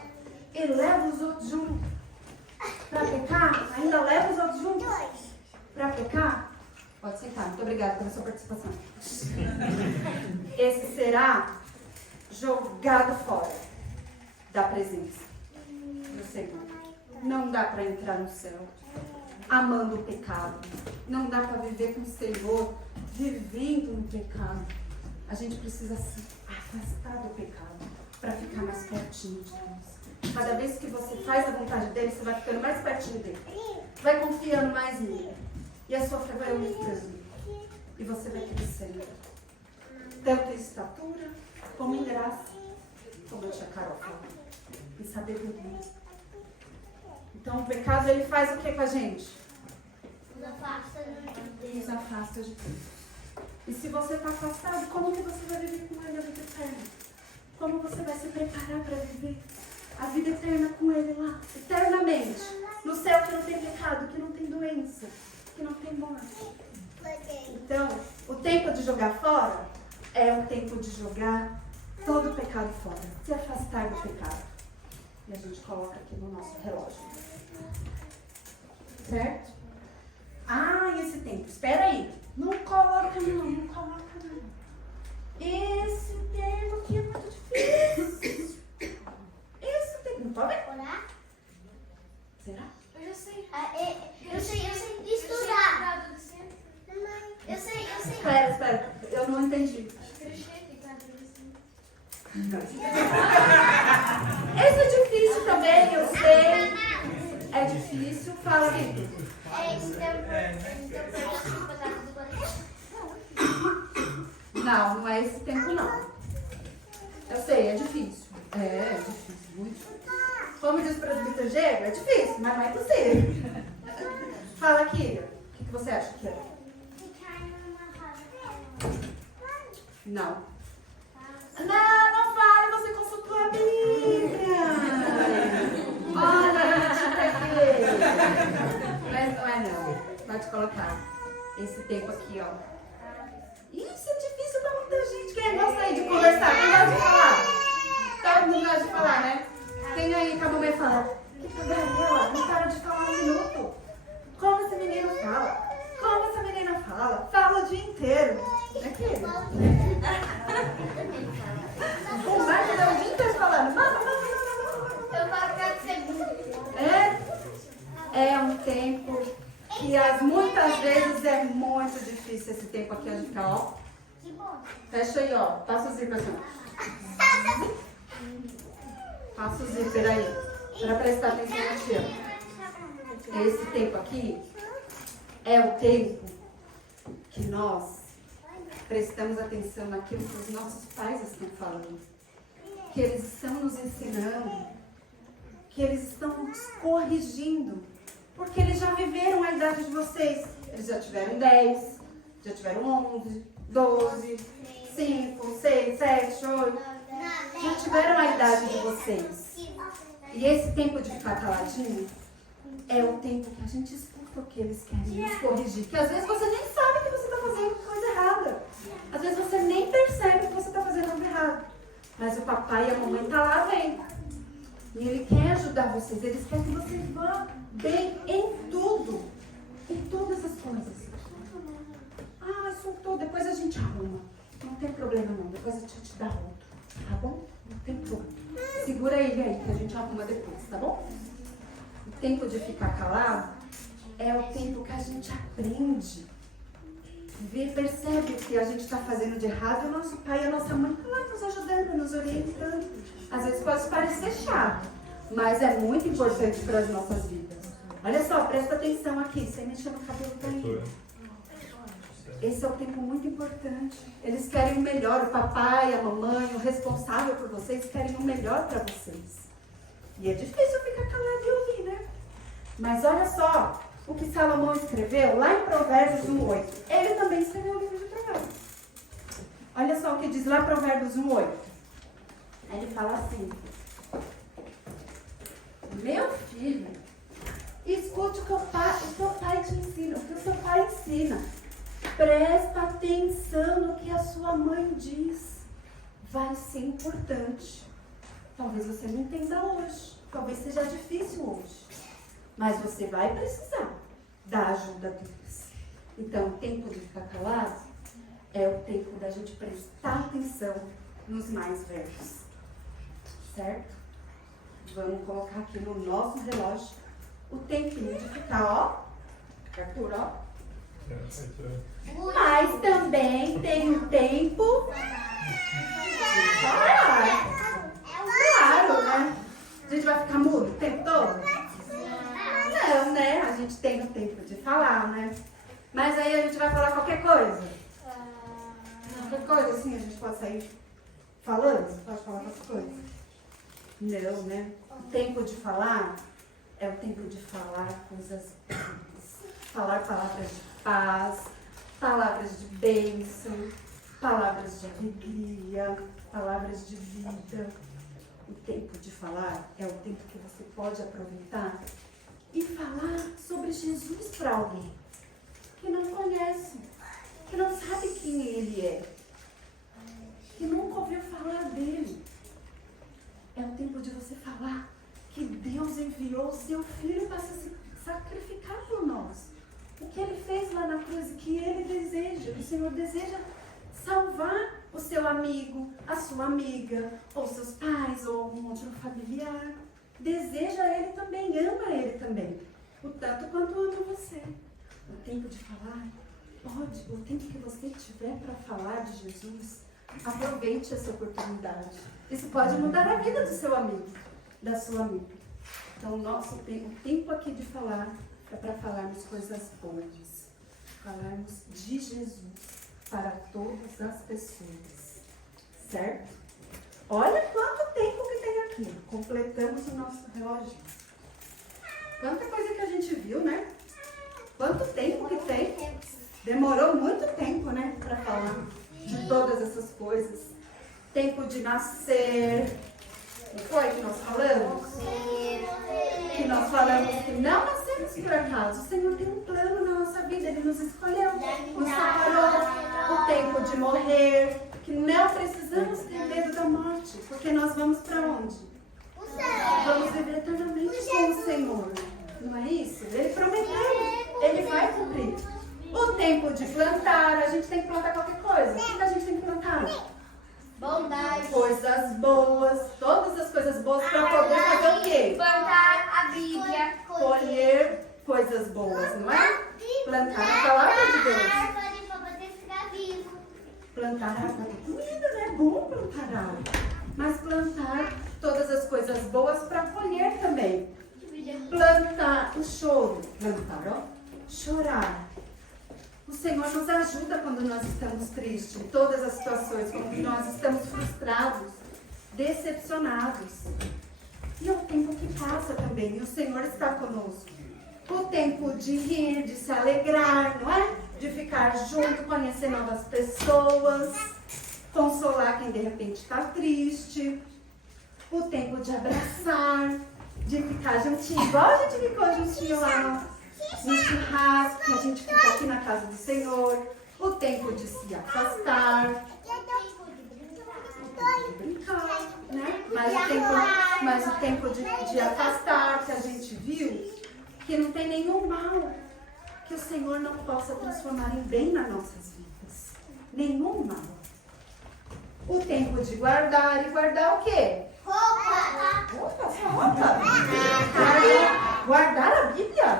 e leva os outros junto para pecar, ainda leva os outros juntos para pecar. Pode sentar, muito obrigada pela sua participação. Esse será jogado fora da presença do Senhor. Não dá para entrar no céu amando o pecado. Não dá para viver com o Senhor vivendo no pecado. A gente precisa se afastar do pecado para ficar mais pertinho de Deus. Cada vez que você faz a vontade dele, você vai ficando mais pertinho dele. Vai confiando mais nele. E a sua fé vai aumentando. E você vai crescendo. Tanto em estatura, como em graça, como a tia Carol falou. Em sabedoria. Então o pecado ele faz o que com a gente? Nos afasta de Deus. E se você está afastado, como que você vai viver com ele a vida eterna? Como você vai se preparar para viver a vida eterna com ele lá? Eternamente. No céu que não tem pecado, que não tem doença, que não tem morte. Então, o tempo de jogar fora é o tempo de jogar todo o pecado fora. Se afastar do pecado. E a gente coloca aqui no nosso relógio. Certo? Ah, esse tempo. Espera aí. Não coloca não. Esse tempo aqui é muito difícil. Esse tempo. Não pode ver? Será? Eu já sei. Eu sei estudar. Eu sei. Espera. Eu não entendi. Esse é difícil também, eu sei. É difícil. Fala, Vitor. Não é esse tempo, não. Eu sei, é difícil. É difícil, muito difícil. Como diz o presbítero Diego, é difícil, mas não é impossível. Fala, Kira. O que você acha que é? Não. Não fale, você consultou a Bíblia. Olha, a gente peguei. Mas não é não. Pode colocar esse tempo aqui, ó. Isso é difícil pra muita gente. Quem gosta aí de conversar? Quem gosta de falar? Todo mundo gosta de falar, né? Quem aí com a mamãe fala? Que tagarela, não para de falar um minuto. Como esse menino fala? Como essa menina fala? Fala o dia inteiro. É que o Marcos é o dia inteiro falando. Eu falo cada segundo. É um tempo que muitas vezes é muito difícil esse tempo aqui, a gente fica, ó. Que bom. Fecha aí, ó. Passa o zíper assim. Passa o zíper aí. Para prestar atenção na tia. Esse tempo aqui é o tempo que nós prestamos atenção naquilo que os nossos pais estão falando. Que eles estão nos ensinando. Que eles estão nos corrigindo. Porque eles já viveram a idade de vocês. Eles já tiveram 10, já tiveram 11, 12, 5, 6, 7, 8. Já tiveram a idade de vocês. E esse tempo de ficar caladinho é o tempo que a gente escuta o que eles querem nos corrigir. Que às vezes você nem sabe que você está fazendo coisa errada. Às vezes você nem percebe que você está cansado. Mas o papai e a mamãe estão lá vendo. E ele quer ajudar vocês. Eles querem que vocês vão bem em tudo. Em todas as coisas. Ah, soltou. Depois a gente arruma. Não tem problema não. Depois a gente te dá outro. Tá bom? Não tem problema. Segura ele aí que a gente arruma depois, tá bom? O tempo de ficar calado é o tempo que a gente aprende. Percebe o que a gente está fazendo de errado e o nosso pai e a nossa mãe estão lá nos ajudando, nos orientando. Às vezes pode parecer chato, mas é muito importante para as nossas vidas. Olha só, presta atenção aqui, sem mexer no cabelo também. Esse é um tempo muito importante. Eles querem o melhor, o papai, a mamãe, o responsável por vocês querem o melhor para vocês. E é difícil ficar calado e ouvir, né? Mas olha só o que Salomão escreveu lá em Provérbios 1:8. Ele também escreveu o livro de Provérbios. Olha só o que diz lá em Provérbios 1:8. Ele fala assim: meu filho, escute o que o teu pai te ensina, o que o seu pai ensina. Presta atenção no que a sua mãe diz. Vai ser importante. Talvez você não entenda hoje. Talvez seja difícil hoje. Mas você vai precisar da ajuda deles. Então, o tempo de ficar calado é o tempo da gente prestar atenção nos mais velhos. Certo? Vamos colocar aqui no nosso relógio o tempinho de ficar, ó. Arthur, ó. Mas também tem o tempo de falar. Claro, né? A gente vai ficar mudo o tempo todo? Não, né? A gente tem o tempo de falar, né? Mas aí a gente vai falar qualquer coisa. Qualquer coisa assim, a gente pode sair falando? Pode falar qualquer coisa? Não, né? O tempo de falar é o tempo de falar coisas boas. Falar palavras de paz, palavras de bênção, palavras de alegria, palavras de vida. O tempo de falar é o tempo que você pode aproveitar e falar sobre Jesus para alguém que não conhece, que não sabe quem ele é, que nunca ouviu falar dele. É o tempo de você falar que Deus enviou o seu Filho para se sacrificar por nós. O que ele fez lá na cruz e que ele deseja. O Senhor deseja salvar o seu amigo, a sua amiga, ou seus pais, ou algum outro familiar. Deseja ele também, ama ele também. O tanto quanto ama você. O tempo de falar, pode, o tempo que você tiver para falar de Jesus, aproveite essa oportunidade. Isso pode mudar a vida do seu amigo, da sua amiga. Então, o tempo aqui de falar é para falarmos coisas boas. Falarmos de Jesus para todas as pessoas. Certo? Olha quanto tempo que tem aqui. Completamos o nosso relógio. Quanta coisa que a gente viu, né? Quanto tempo que tem. Demorou muito tempo, né? Para falar de todas essas coisas. Tempo de nascer. Não foi que nós falamos? Que nós falamos que não nascemos por acaso. O Senhor tem um plano na nossa vida. Ele nos escolheu, nos separou. O tempo de morrer. Que não precisamos ter medo da morte. Porque nós vamos para onde? Vamos viver eternamente com o Senhor. Não é isso? Ele prometeu. Ele vai cumprir. O tempo de plantar. A gente tem que plantar qualquer coisa. O que a gente tem que plantar? Bondade. Coisas boas, todas as coisas boas para poder fazer o quê? Plantar a Bíblia. Colher coisas boas, não é? Plantar a palavra de Deus. Árvore para poder ficar vivo. Plantar árvore é comida, né? É bom plantar árvore. Mas plantar todas as coisas boas para colher também. Plantar o choro. Plantar, ó. Chorar. O Senhor nos ajuda quando nós estamos tristes, em todas as situações, quando nós estamos frustrados, decepcionados. E é o tempo que passa também, e o Senhor está conosco. O tempo de rir, de se alegrar, não é? De ficar junto, conhecer novas pessoas, consolar quem de repente está triste. O tempo de abraçar, de ficar juntinho, igual a gente ficou juntinho lá no churrasco, que a gente fica aqui na casa do Senhor. O tempo de se afastar. buscar, né? Mas o tempo de afastar, que a gente viu, que não tem nenhum mal que o Senhor não possa transformar em bem nas nossas vidas. Nenhum mal. O tempo de guardar, e guardar o quê? Roupa. Guardar a Bíblia?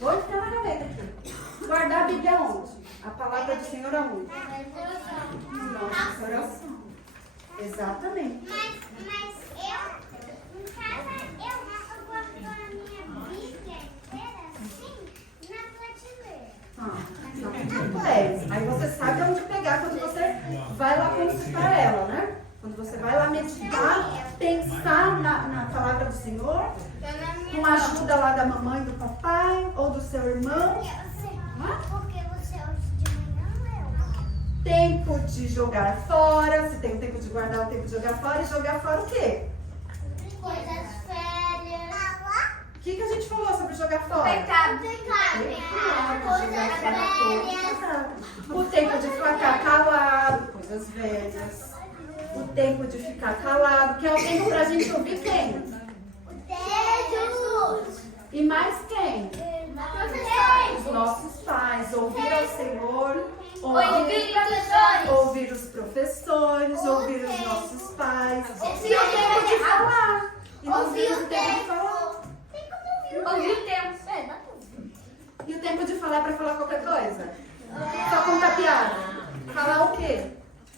Vou ficar na gaveta aqui. Guardar a Bíblia onde? A palavra do Senhor aonde? Nossa coração. Exatamente. Mas eu, em casa, eu guardo a minha Bíblia inteira assim, na prateleira. Aí você sabe onde pegar quando você vai lá consultar ela, né? Quando você vai lá meditar, pensar na palavra do Senhor, com a ajuda lá da mamãe, do papai ou do seu irmão. Porque você hoje de manhã leu. Tempo de jogar fora, se tem o tempo de guardar, o tempo de jogar fora. E jogar fora o quê? Coisas férias. O que a gente falou sobre jogar fora? Pecado. Jogar fora tudo. O tempo de ficar calado, coisas velhas. O tempo de ficar calado, que é o tempo pra gente ouvir quem? Jesus. E mais quem? Os nossos pais. Ouvir ao Senhor, ouvir os professores, ouvir os nossos pais. E o tempo de falar. E nós vimos o tempo de falar. Ouvir o tempo. E o tempo de falar é pra falar qualquer coisa? Só contar piada. Falar o quê?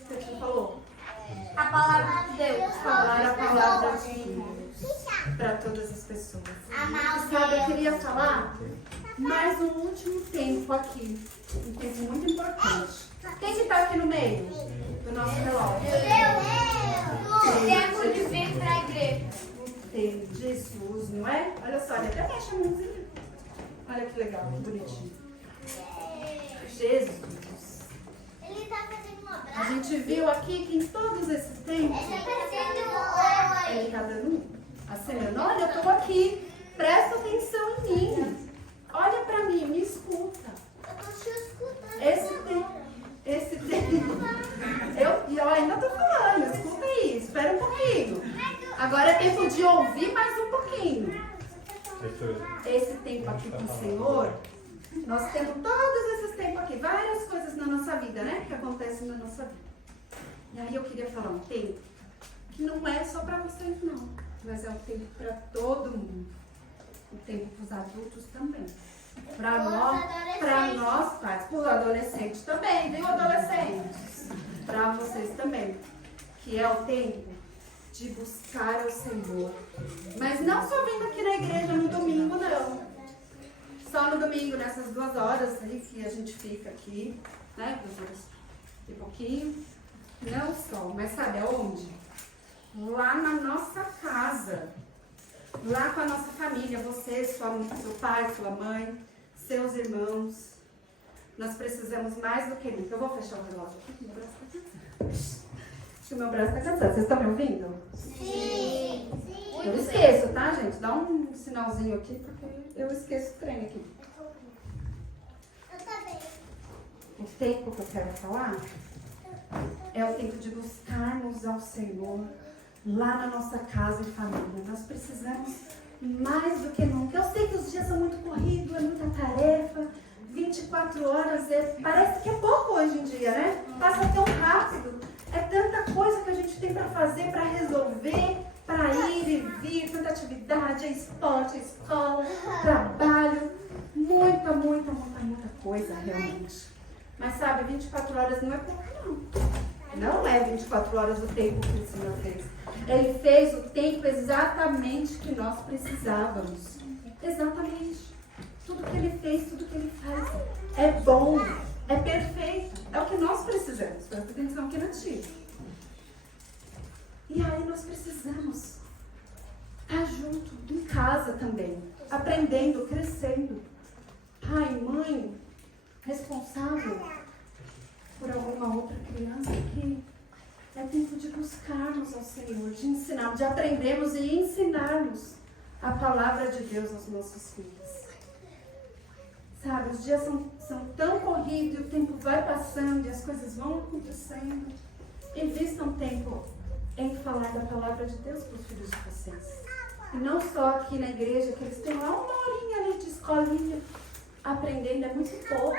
Você falou? A palavra de Deus. Falar a palavra de Deus para todas as pessoas. Amar Sabe, eu queria falar mais um último tempo aqui. Um tempo muito importante. Quem que tá aqui no meio do nosso relógio? Tempo de vir para a igreja. Tem Jesus, não é? Olha só, ele até mexe a mãozinha. Olha que legal, que bonitinho. Jesus. Ele está fazendo um A abraço. gente viu aqui que em todos esses tempos, Ele está fazendo um ele tá dando acenando. Olha, eu tô aqui. Presta atenção em mim. Olha pra mim, me escuta. Eu tô te escutando. Esse tempo. Eu ainda tô falando, escuta aí, espera um pouquinho. Agora é tempo de ouvir mais um pouquinho. Esse tempo aqui com o Senhor, nós temos todos esses tempos aqui, várias coisas na nossa vida, né? Que acontecem na nossa vida. E aí eu queria falar um tempo que não é só para vocês não, mas é um tempo para todo mundo. Um tempo para os adultos também. Para nós pais, para os adolescentes também, viu, adolescentes? Para vocês também. Que é o tempo de buscar o Senhor. Mas não só vindo aqui na igreja no domingo, não. Só no domingo, nessas 2 horas aí que a gente fica aqui, né? 2 horas e pouquinho. Não só, mas sabe aonde? Lá na nossa casa. Lá com a nossa família, você, seu pai, sua mãe, seus irmãos. Nós precisamos mais do que nunca. Eu vou fechar o relógio aqui, meu braço está cansado. Acho que o meu braço está cansado. Vocês estão me ouvindo? Sim. Eu esqueço, tá, gente? Dá um sinalzinho aqui, porque eu esqueço o trem aqui. Eu também. O tempo que eu quero falar é o tempo de buscarmos ao Senhor lá na nossa casa e família. Nós precisamos mais do que nunca. Eu sei que os dias são muito corridos, é muita tarefa. 24 horas, parece que é pouco hoje em dia, né? Passa tão rápido. É tanta coisa que a gente tem para fazer, para resolver, para ir e vir, tanta atividade, é esporte, é escola, trabalho. Muita coisa, realmente. Mas sabe, 24 horas não é pouco, não. Não é 24 horas o tempo que o Senhor fez. Ele fez o tempo exatamente que nós precisávamos. Exatamente. Tudo que Ele fez, tudo que Ele faz é bom, é perfeito. É o que nós precisamos. Presta atenção aqui na tia. E aí nós precisamos estar junto, em casa também. Aprendendo, crescendo. Pai, mãe, responsável por alguma outra criança aqui. É tempo de buscarmos ao Senhor, de ensinarmos, de aprendermos e ensinarmos a palavra de Deus aos nossos filhos. Sabe, os dias são tão corridos e o tempo vai passando e as coisas vão acontecendo. Invista um tempo em falar da palavra de Deus para os filhos de vocês. E não só aqui na igreja, que eles têm lá uma horinha ali de escolinha, aprendendo, é muito pouco.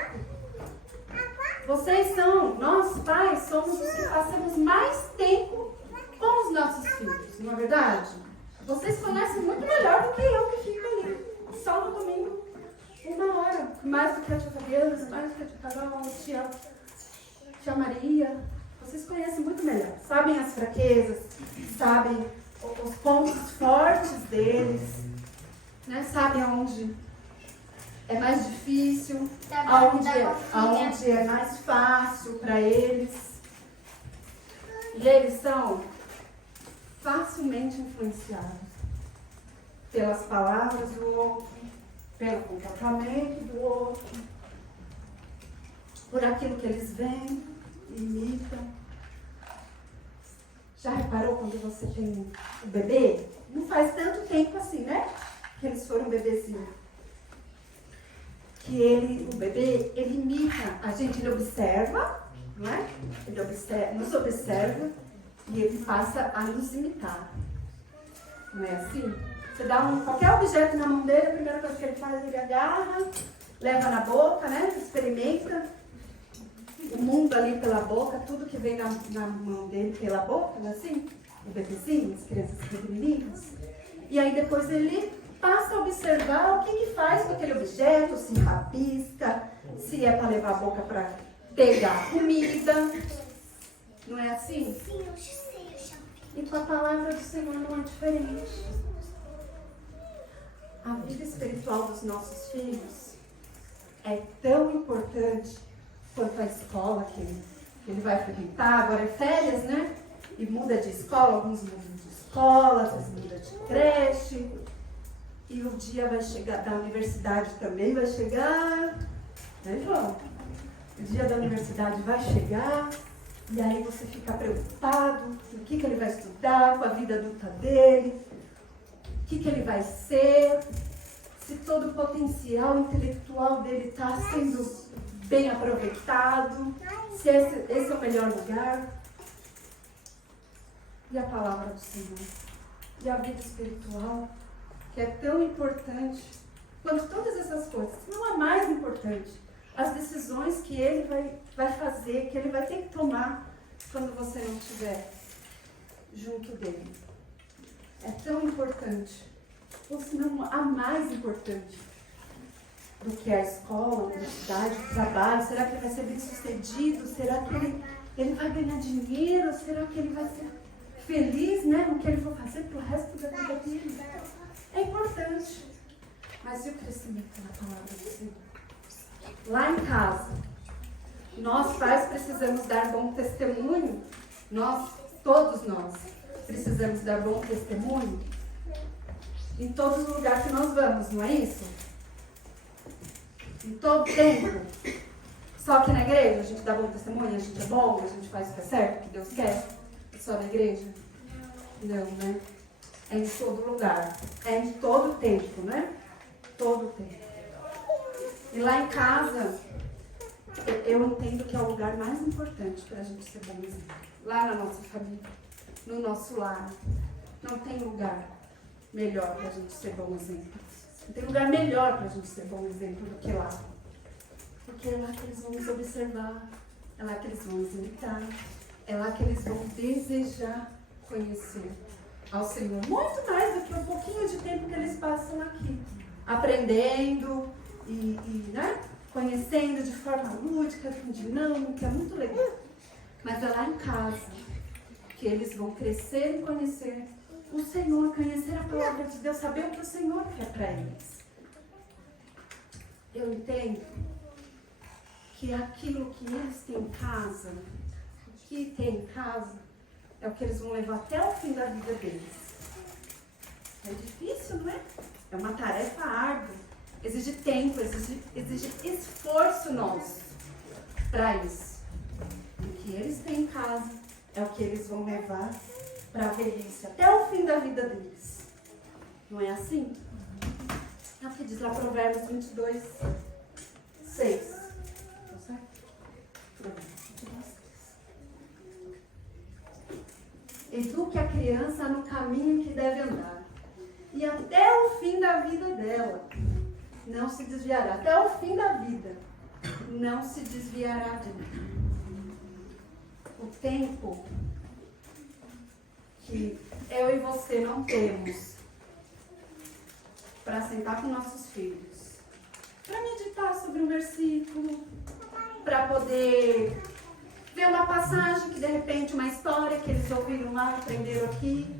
Vocês são, nós pais, somos os que passamos mais tempo com os nossos filhos, não é verdade? Vocês conhecem muito melhor do que eu que fico ali, só no domingo, 1 hora. Mais do que a tia Fabiana, mais do que a tia Carol, tia Maria. Vocês conhecem muito melhor, sabem as fraquezas, sabem os pontos fortes deles, né? Sabem aonde é mais difícil, aonde é mais fácil para eles. E eles são facilmente influenciados pelas palavras do outro, pelo comportamento do outro, por aquilo que eles veem, imitam. Já reparou quando você tem um bebê? Não faz tanto tempo assim, né? Que eles foram um bebezinho. Que o bebê, ele imita a gente, ele observa, não é? Ele nos observa e ele passa a nos imitar. Não é assim? Você dá qualquer objeto na mão dele, a primeira coisa que ele faz, ele agarra, leva na boca, né? Experimenta o mundo ali pela boca, tudo que vem na mão dele pela boca, não é assim? O bebezinho, as crianças pequenininhas. E aí depois ele passa a observar o que faz com aquele objeto, se rabisca, se é para levar a boca para pegar comida. Não é assim? Sim, eu sei. E com a palavra do Senhor não é diferente. A vida espiritual dos nossos filhos é tão importante quanto a escola que ele vai frequentar. Agora é férias, né? E muda de escola, alguns mudam de escola, outros mudam de creche. E o dia vai chegar, da universidade também vai chegar. Né, João? O dia da universidade vai chegar. E aí você fica preocupado no que ele vai estudar, com a vida adulta dele, o que ele vai ser, se todo o potencial intelectual dele está sendo bem aproveitado, se esse é o melhor lugar. E a palavra do Senhor. E a vida espiritual, que é tão importante quanto todas essas coisas. Não é mais importante. As decisões que ele vai fazer, que ele vai ter que tomar quando você não estiver junto dele. É tão importante. Ou se não, a mais importante do que a escola, a universidade, o trabalho. Será que ele vai ser bem sucedido? Será que ele vai ganhar dinheiro? Será que ele vai ser feliz, né, no que ele for fazer pro resto da vida dele? É importante. Mas e o crescimento da palavra do Senhor? Lá em casa, nós pais precisamos dar bom testemunho. Todos nós, precisamos dar bom testemunho em todos os lugares que nós vamos, não é isso? Em todo tempo. Só que na igreja a gente dá bom testemunho, a gente é bom, a gente faz o que é certo, o que Deus quer. Só na igreja? Não, né? É em todo lugar. É em todo tempo, né? Todo tempo. E lá em casa, eu entendo que é o lugar mais importante para a gente ser bom exemplo. Lá na nossa família, no nosso lar. Não tem lugar melhor para a gente ser bom exemplo. Não tem lugar melhor para a gente ser bom exemplo do que lá. Porque é lá que eles vão nos observar, é lá que eles vão nos imitar, é lá que eles vão desejar conhecer ao Senhor. Muito mais do que um pouquinho de tempo que eles passam aqui. Aprendendo né, conhecendo de forma lúdica, dinâmica, muito legal. Mas é lá em casa que eles vão crescer e conhecer o Senhor, conhecer a palavra de Deus, saber o que o Senhor quer para eles. Eu entendo que aquilo que eles têm em casa, o que tem em casa, é o que eles vão levar até o fim da vida deles. É difícil, não é? É uma tarefa árdua. Exige tempo, exige esforço nosso para isso. O que eles têm em casa é o que eles vão levar para a velhice, até o fim da vida deles. Não é assim? É o que diz lá Provérbios 22, 6. Tá certo? Provérbios 22, 6. Eduque a criança no caminho que deve andar. E até o fim da vida dela não se desviará. Até o fim da vida não se desviará dele. O tempo que eu e você não temos para sentar com nossos filhos, para meditar sobre um versículo, para poder ver uma passagem que de repente, uma história que eles ouviram lá, aprenderam aqui.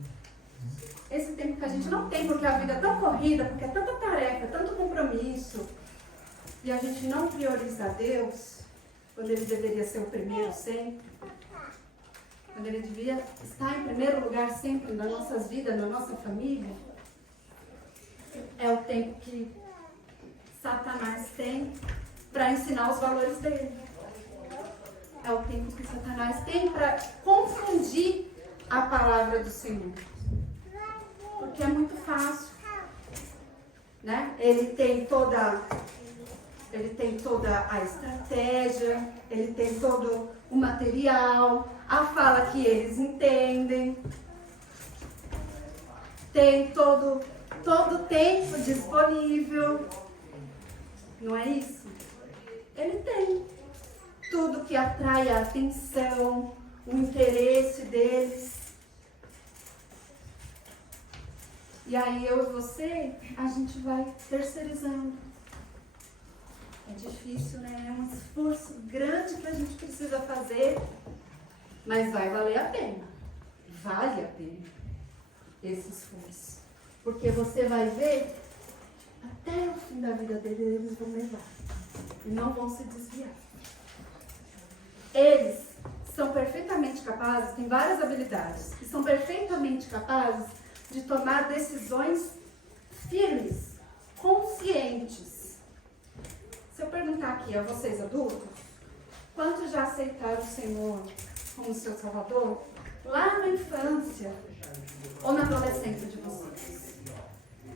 Esse tempo que a gente não tem, porque a vida é tão corrida, porque é tanta tarefa, tanto compromisso, e a gente não prioriza a Deus, quando Ele deveria ser o primeiro sempre, quando Ele devia estar em primeiro lugar sempre nas nossas vidas, na nossa família. É o tempo que Satanás tem para ensinar os valores dele. É o tempo que Satanás tem para confundir a palavra do Senhor. Porque é muito fácil, né? Ele tem toda a estratégia, ele tem todo o material, a fala que eles entendem, tem todo o tempo disponível, não é isso? Ele tem tudo que atrai a atenção, o interesse deles. E aí eu e você, a gente vai terceirizando. É difícil, né? É um esforço grande que a gente precisa fazer, mas vai valer a pena. Vale a pena esse esforço. Porque você vai ver, até o fim da vida deles, eles vão levar. E não vão se desviar. Eles são perfeitamente capazes, têm várias habilidades, e são perfeitamente capazes de tomar decisões firmes, conscientes. Se eu perguntar aqui a vocês adultos, quantos já aceitaram o Senhor como seu Salvador lá na infância ou na adolescência de vocês?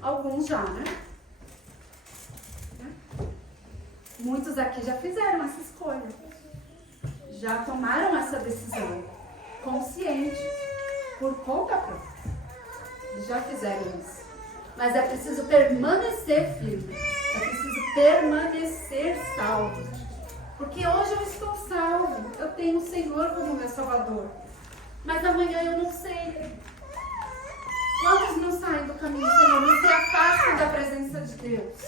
Alguns já, né? Muitos aqui já fizeram essa escolha, já tomaram essa decisão consciente, por conta própria. Já fizeram isso. Mas é preciso permanecer firme. É preciso permanecer salvo. Porque hoje eu estou salvo. Eu tenho o Senhor como meu Salvador. Mas amanhã eu não sei. Quantos não saem do caminho do Senhor? Não se afastam da presença de Deus?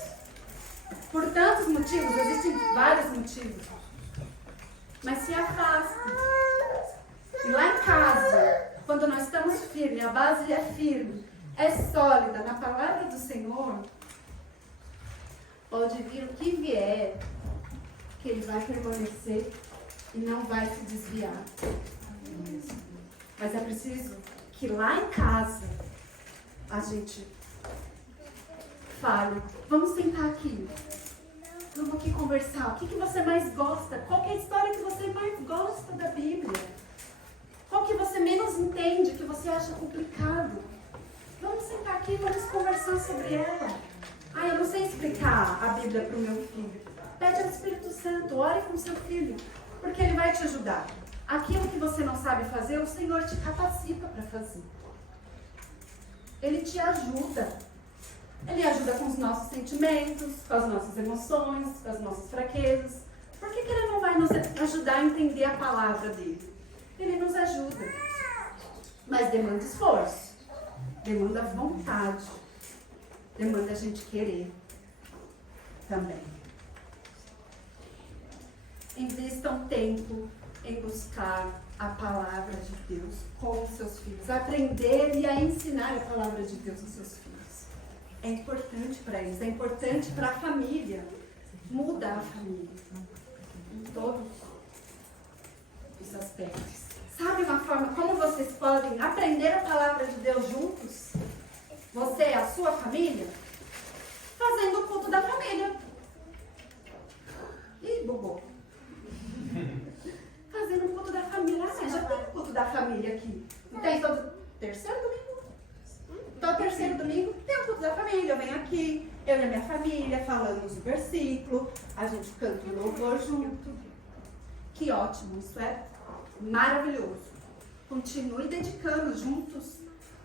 Por tantos motivos. Existem vários motivos. Mas se afastam. E lá em casa, quando nós estamos firmes, a base é firme, é sólida na palavra do Senhor, pode vir o que vier, que Ele vai permanecer e não vai se desviar. Mas é preciso que lá em casa a gente fale, vamos sentar aqui, vamos aqui conversar, o que você mais gosta? Qual que é a história que você mais gosta da Bíblia? Qual que você menos entende, que você acha complicado? Vamos sentar aqui e vamos conversar sobre ela. Ah, eu não sei explicar a Bíblia para o meu filho. Pede ao Espírito Santo, ore com o seu filho, porque ele vai te ajudar. Aquilo que você não sabe fazer, o Senhor te capacita para fazer. Ele te ajuda. Ele ajuda com os nossos sentimentos, com as nossas emoções, com as nossas fraquezas. Por que Ele não vai nos ajudar a entender a palavra dele? Ele nos ajuda, mas demanda esforço, demanda vontade, demanda a gente querer também. Invistam tempo em buscar a palavra de Deus com os seus filhos, aprender e a ensinar a palavra de Deus aos seus filhos. É importante para eles, é importante para a família, muda a família em todos os aspectos. Sabe uma forma como vocês podem aprender a palavra de Deus juntos? Você e a sua família? Fazendo o culto da família. Ih, bobô. Fazendo o culto da família. Ah, já tem o culto da família aqui. Não tem todo terceiro domingo? Todo terceiro domingo tem o culto da família. Eu venho aqui, eu e a minha família, falamos o versículo, a gente canta o louvor junto. Que ótimo, isso é maravilhoso. Continue dedicando juntos,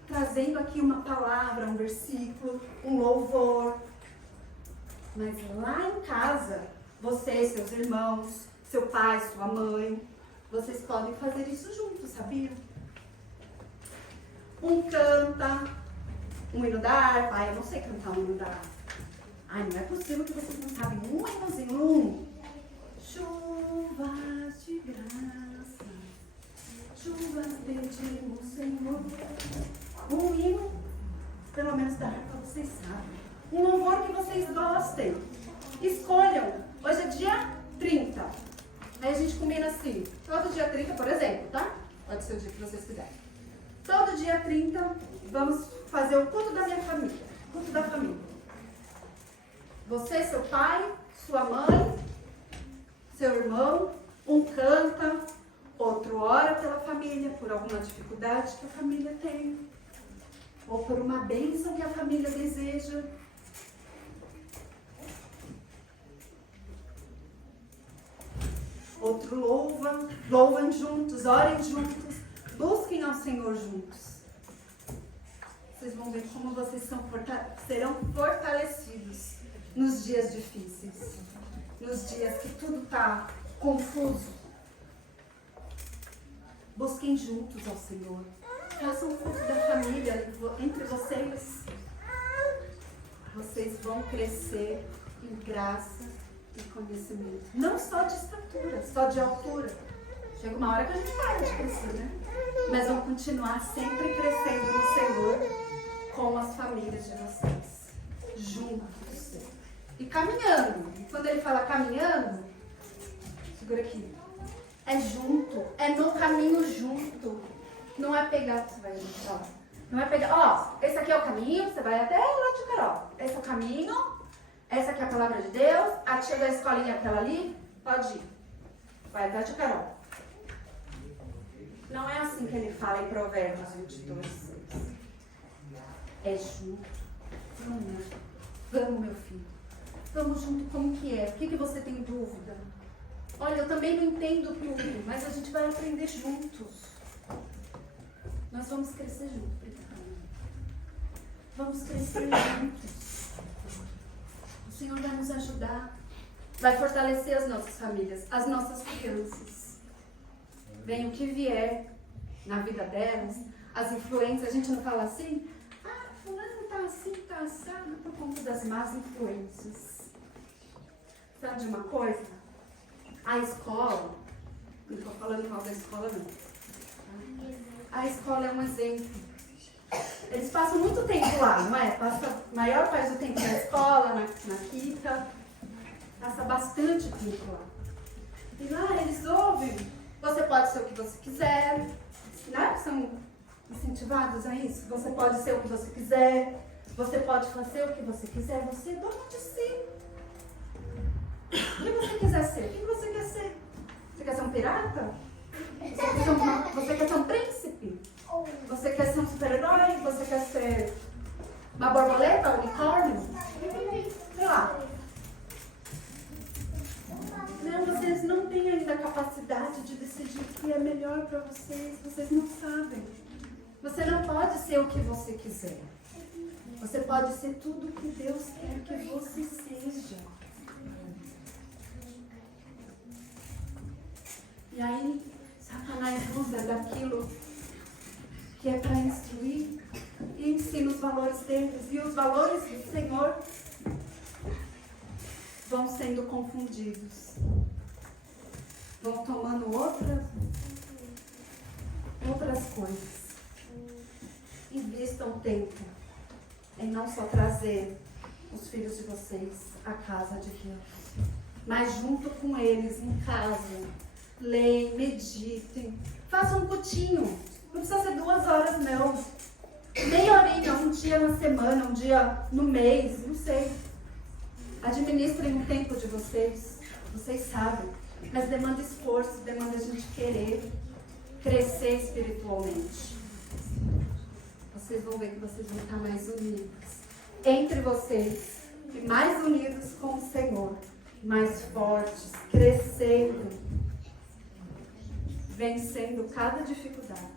trazendo aqui uma palavra, um versículo, um louvor. Mas lá em casa, você, seus irmãos, seu pai, sua mãe, vocês podem fazer isso juntos, sabia? Um canta um hino da harpa. Ai, eu não sei cantar um hino da harpa. Ai, não é possível que vocês não sabem um hinozinho. Chuvas de graça, chuvas pedimos, Senhor. Um hino, pelo menos da harpa vocês sabem. Um louvor que vocês gostem. Escolham. Hoje é dia 30. Aí a gente combina assim. Todo dia 30, por exemplo, tá? Pode ser o dia que vocês quiserem. Todo dia 30, vamos fazer o culto da minha família. Culto da família. Você, seu pai, sua mãe, seu irmão. Um canta, outro ora pela família, por alguma dificuldade que a família tem. Ou por uma bênção que a família deseja. Outro louvam juntos, orem juntos, busquem ao Senhor juntos. Vocês vão ver como vocês serão fortalecidos nos dias difíceis, nos dias que tudo está confuso. Busquem juntos ao Senhor. Façam um culto da família entre vocês. Vocês vão crescer em graça e conhecimento. Não só de estatura, só de altura. Chega uma hora que a gente para de crescer, né? Mas vão continuar sempre crescendo no Senhor com as famílias de vocês. Juntos. E caminhando. E quando ele fala caminhando, segura aqui. É junto. É no caminho junto. Não é pegar, você vai ó. Não é pegar, ó, esse aqui é o caminho, você vai até lá de Carol. Esse é o caminho. Essa aqui é a palavra de Deus. A tia da escolinha, aquela ali, pode ir. Vai até de Carol. Não é assim que ele fala em Provérbios 22:6. É junto. Vamos, meu filho. Vamos junto, como que é? O que você tem dúvida? Olha, eu também não entendo tudo, mas a gente vai aprender juntos. Nós vamos crescer juntos. Vamos crescer juntos. O Senhor vai nos ajudar. Vai fortalecer as nossas famílias, as nossas crianças. Vem o que vier na vida delas, as influências. A gente não fala assim, fulano tá assim, tá assado por conta das más influências. Sabe de uma coisa? A escola, não estou falando mal da escola não. A escola é um exemplo. Eles passam muito tempo lá, não é? Passa a maior parte do tempo na escola, na quinta. Passa bastante tempo lá. E lá eles ouvem, você pode ser o que você quiser, né? São incentivados a isso. Você pode ser o que você quiser, você pode fazer o que você quiser, você é dono de si. O que você quiser ser? O que você quer ser? Você quer ser um pirata? Você quer ser um príncipe? Você quer ser um super-herói? Você quer ser uma borboleta, um unicórnio? Sei lá. Não, vocês não têm ainda a capacidade de decidir o que é melhor para vocês. Vocês não sabem. Você não pode ser o que você quiser. Você pode ser tudo o que Deus quer que você seja. E aí, Satanás usa daquilo que é para instruir e ensina os valores deles. E os valores do Senhor vão sendo confundidos. Vão tomando outras coisas. Invistam tempo em não só trazer os filhos de vocês à casa de Deus, mas junto com eles em casa. Leem, meditem, façam um cultinho. Não precisa ser 2 horas, não. Meia horinha, um dia na semana, um dia no mês, não sei. Administrem o tempo de vocês. Vocês sabem. Mas demanda esforço, demanda a gente querer crescer espiritualmente. Vocês vão ver que vocês vão estar mais unidos entre vocês e mais unidos com o Senhor, mais fortes, crescendo, vencendo cada dificuldade.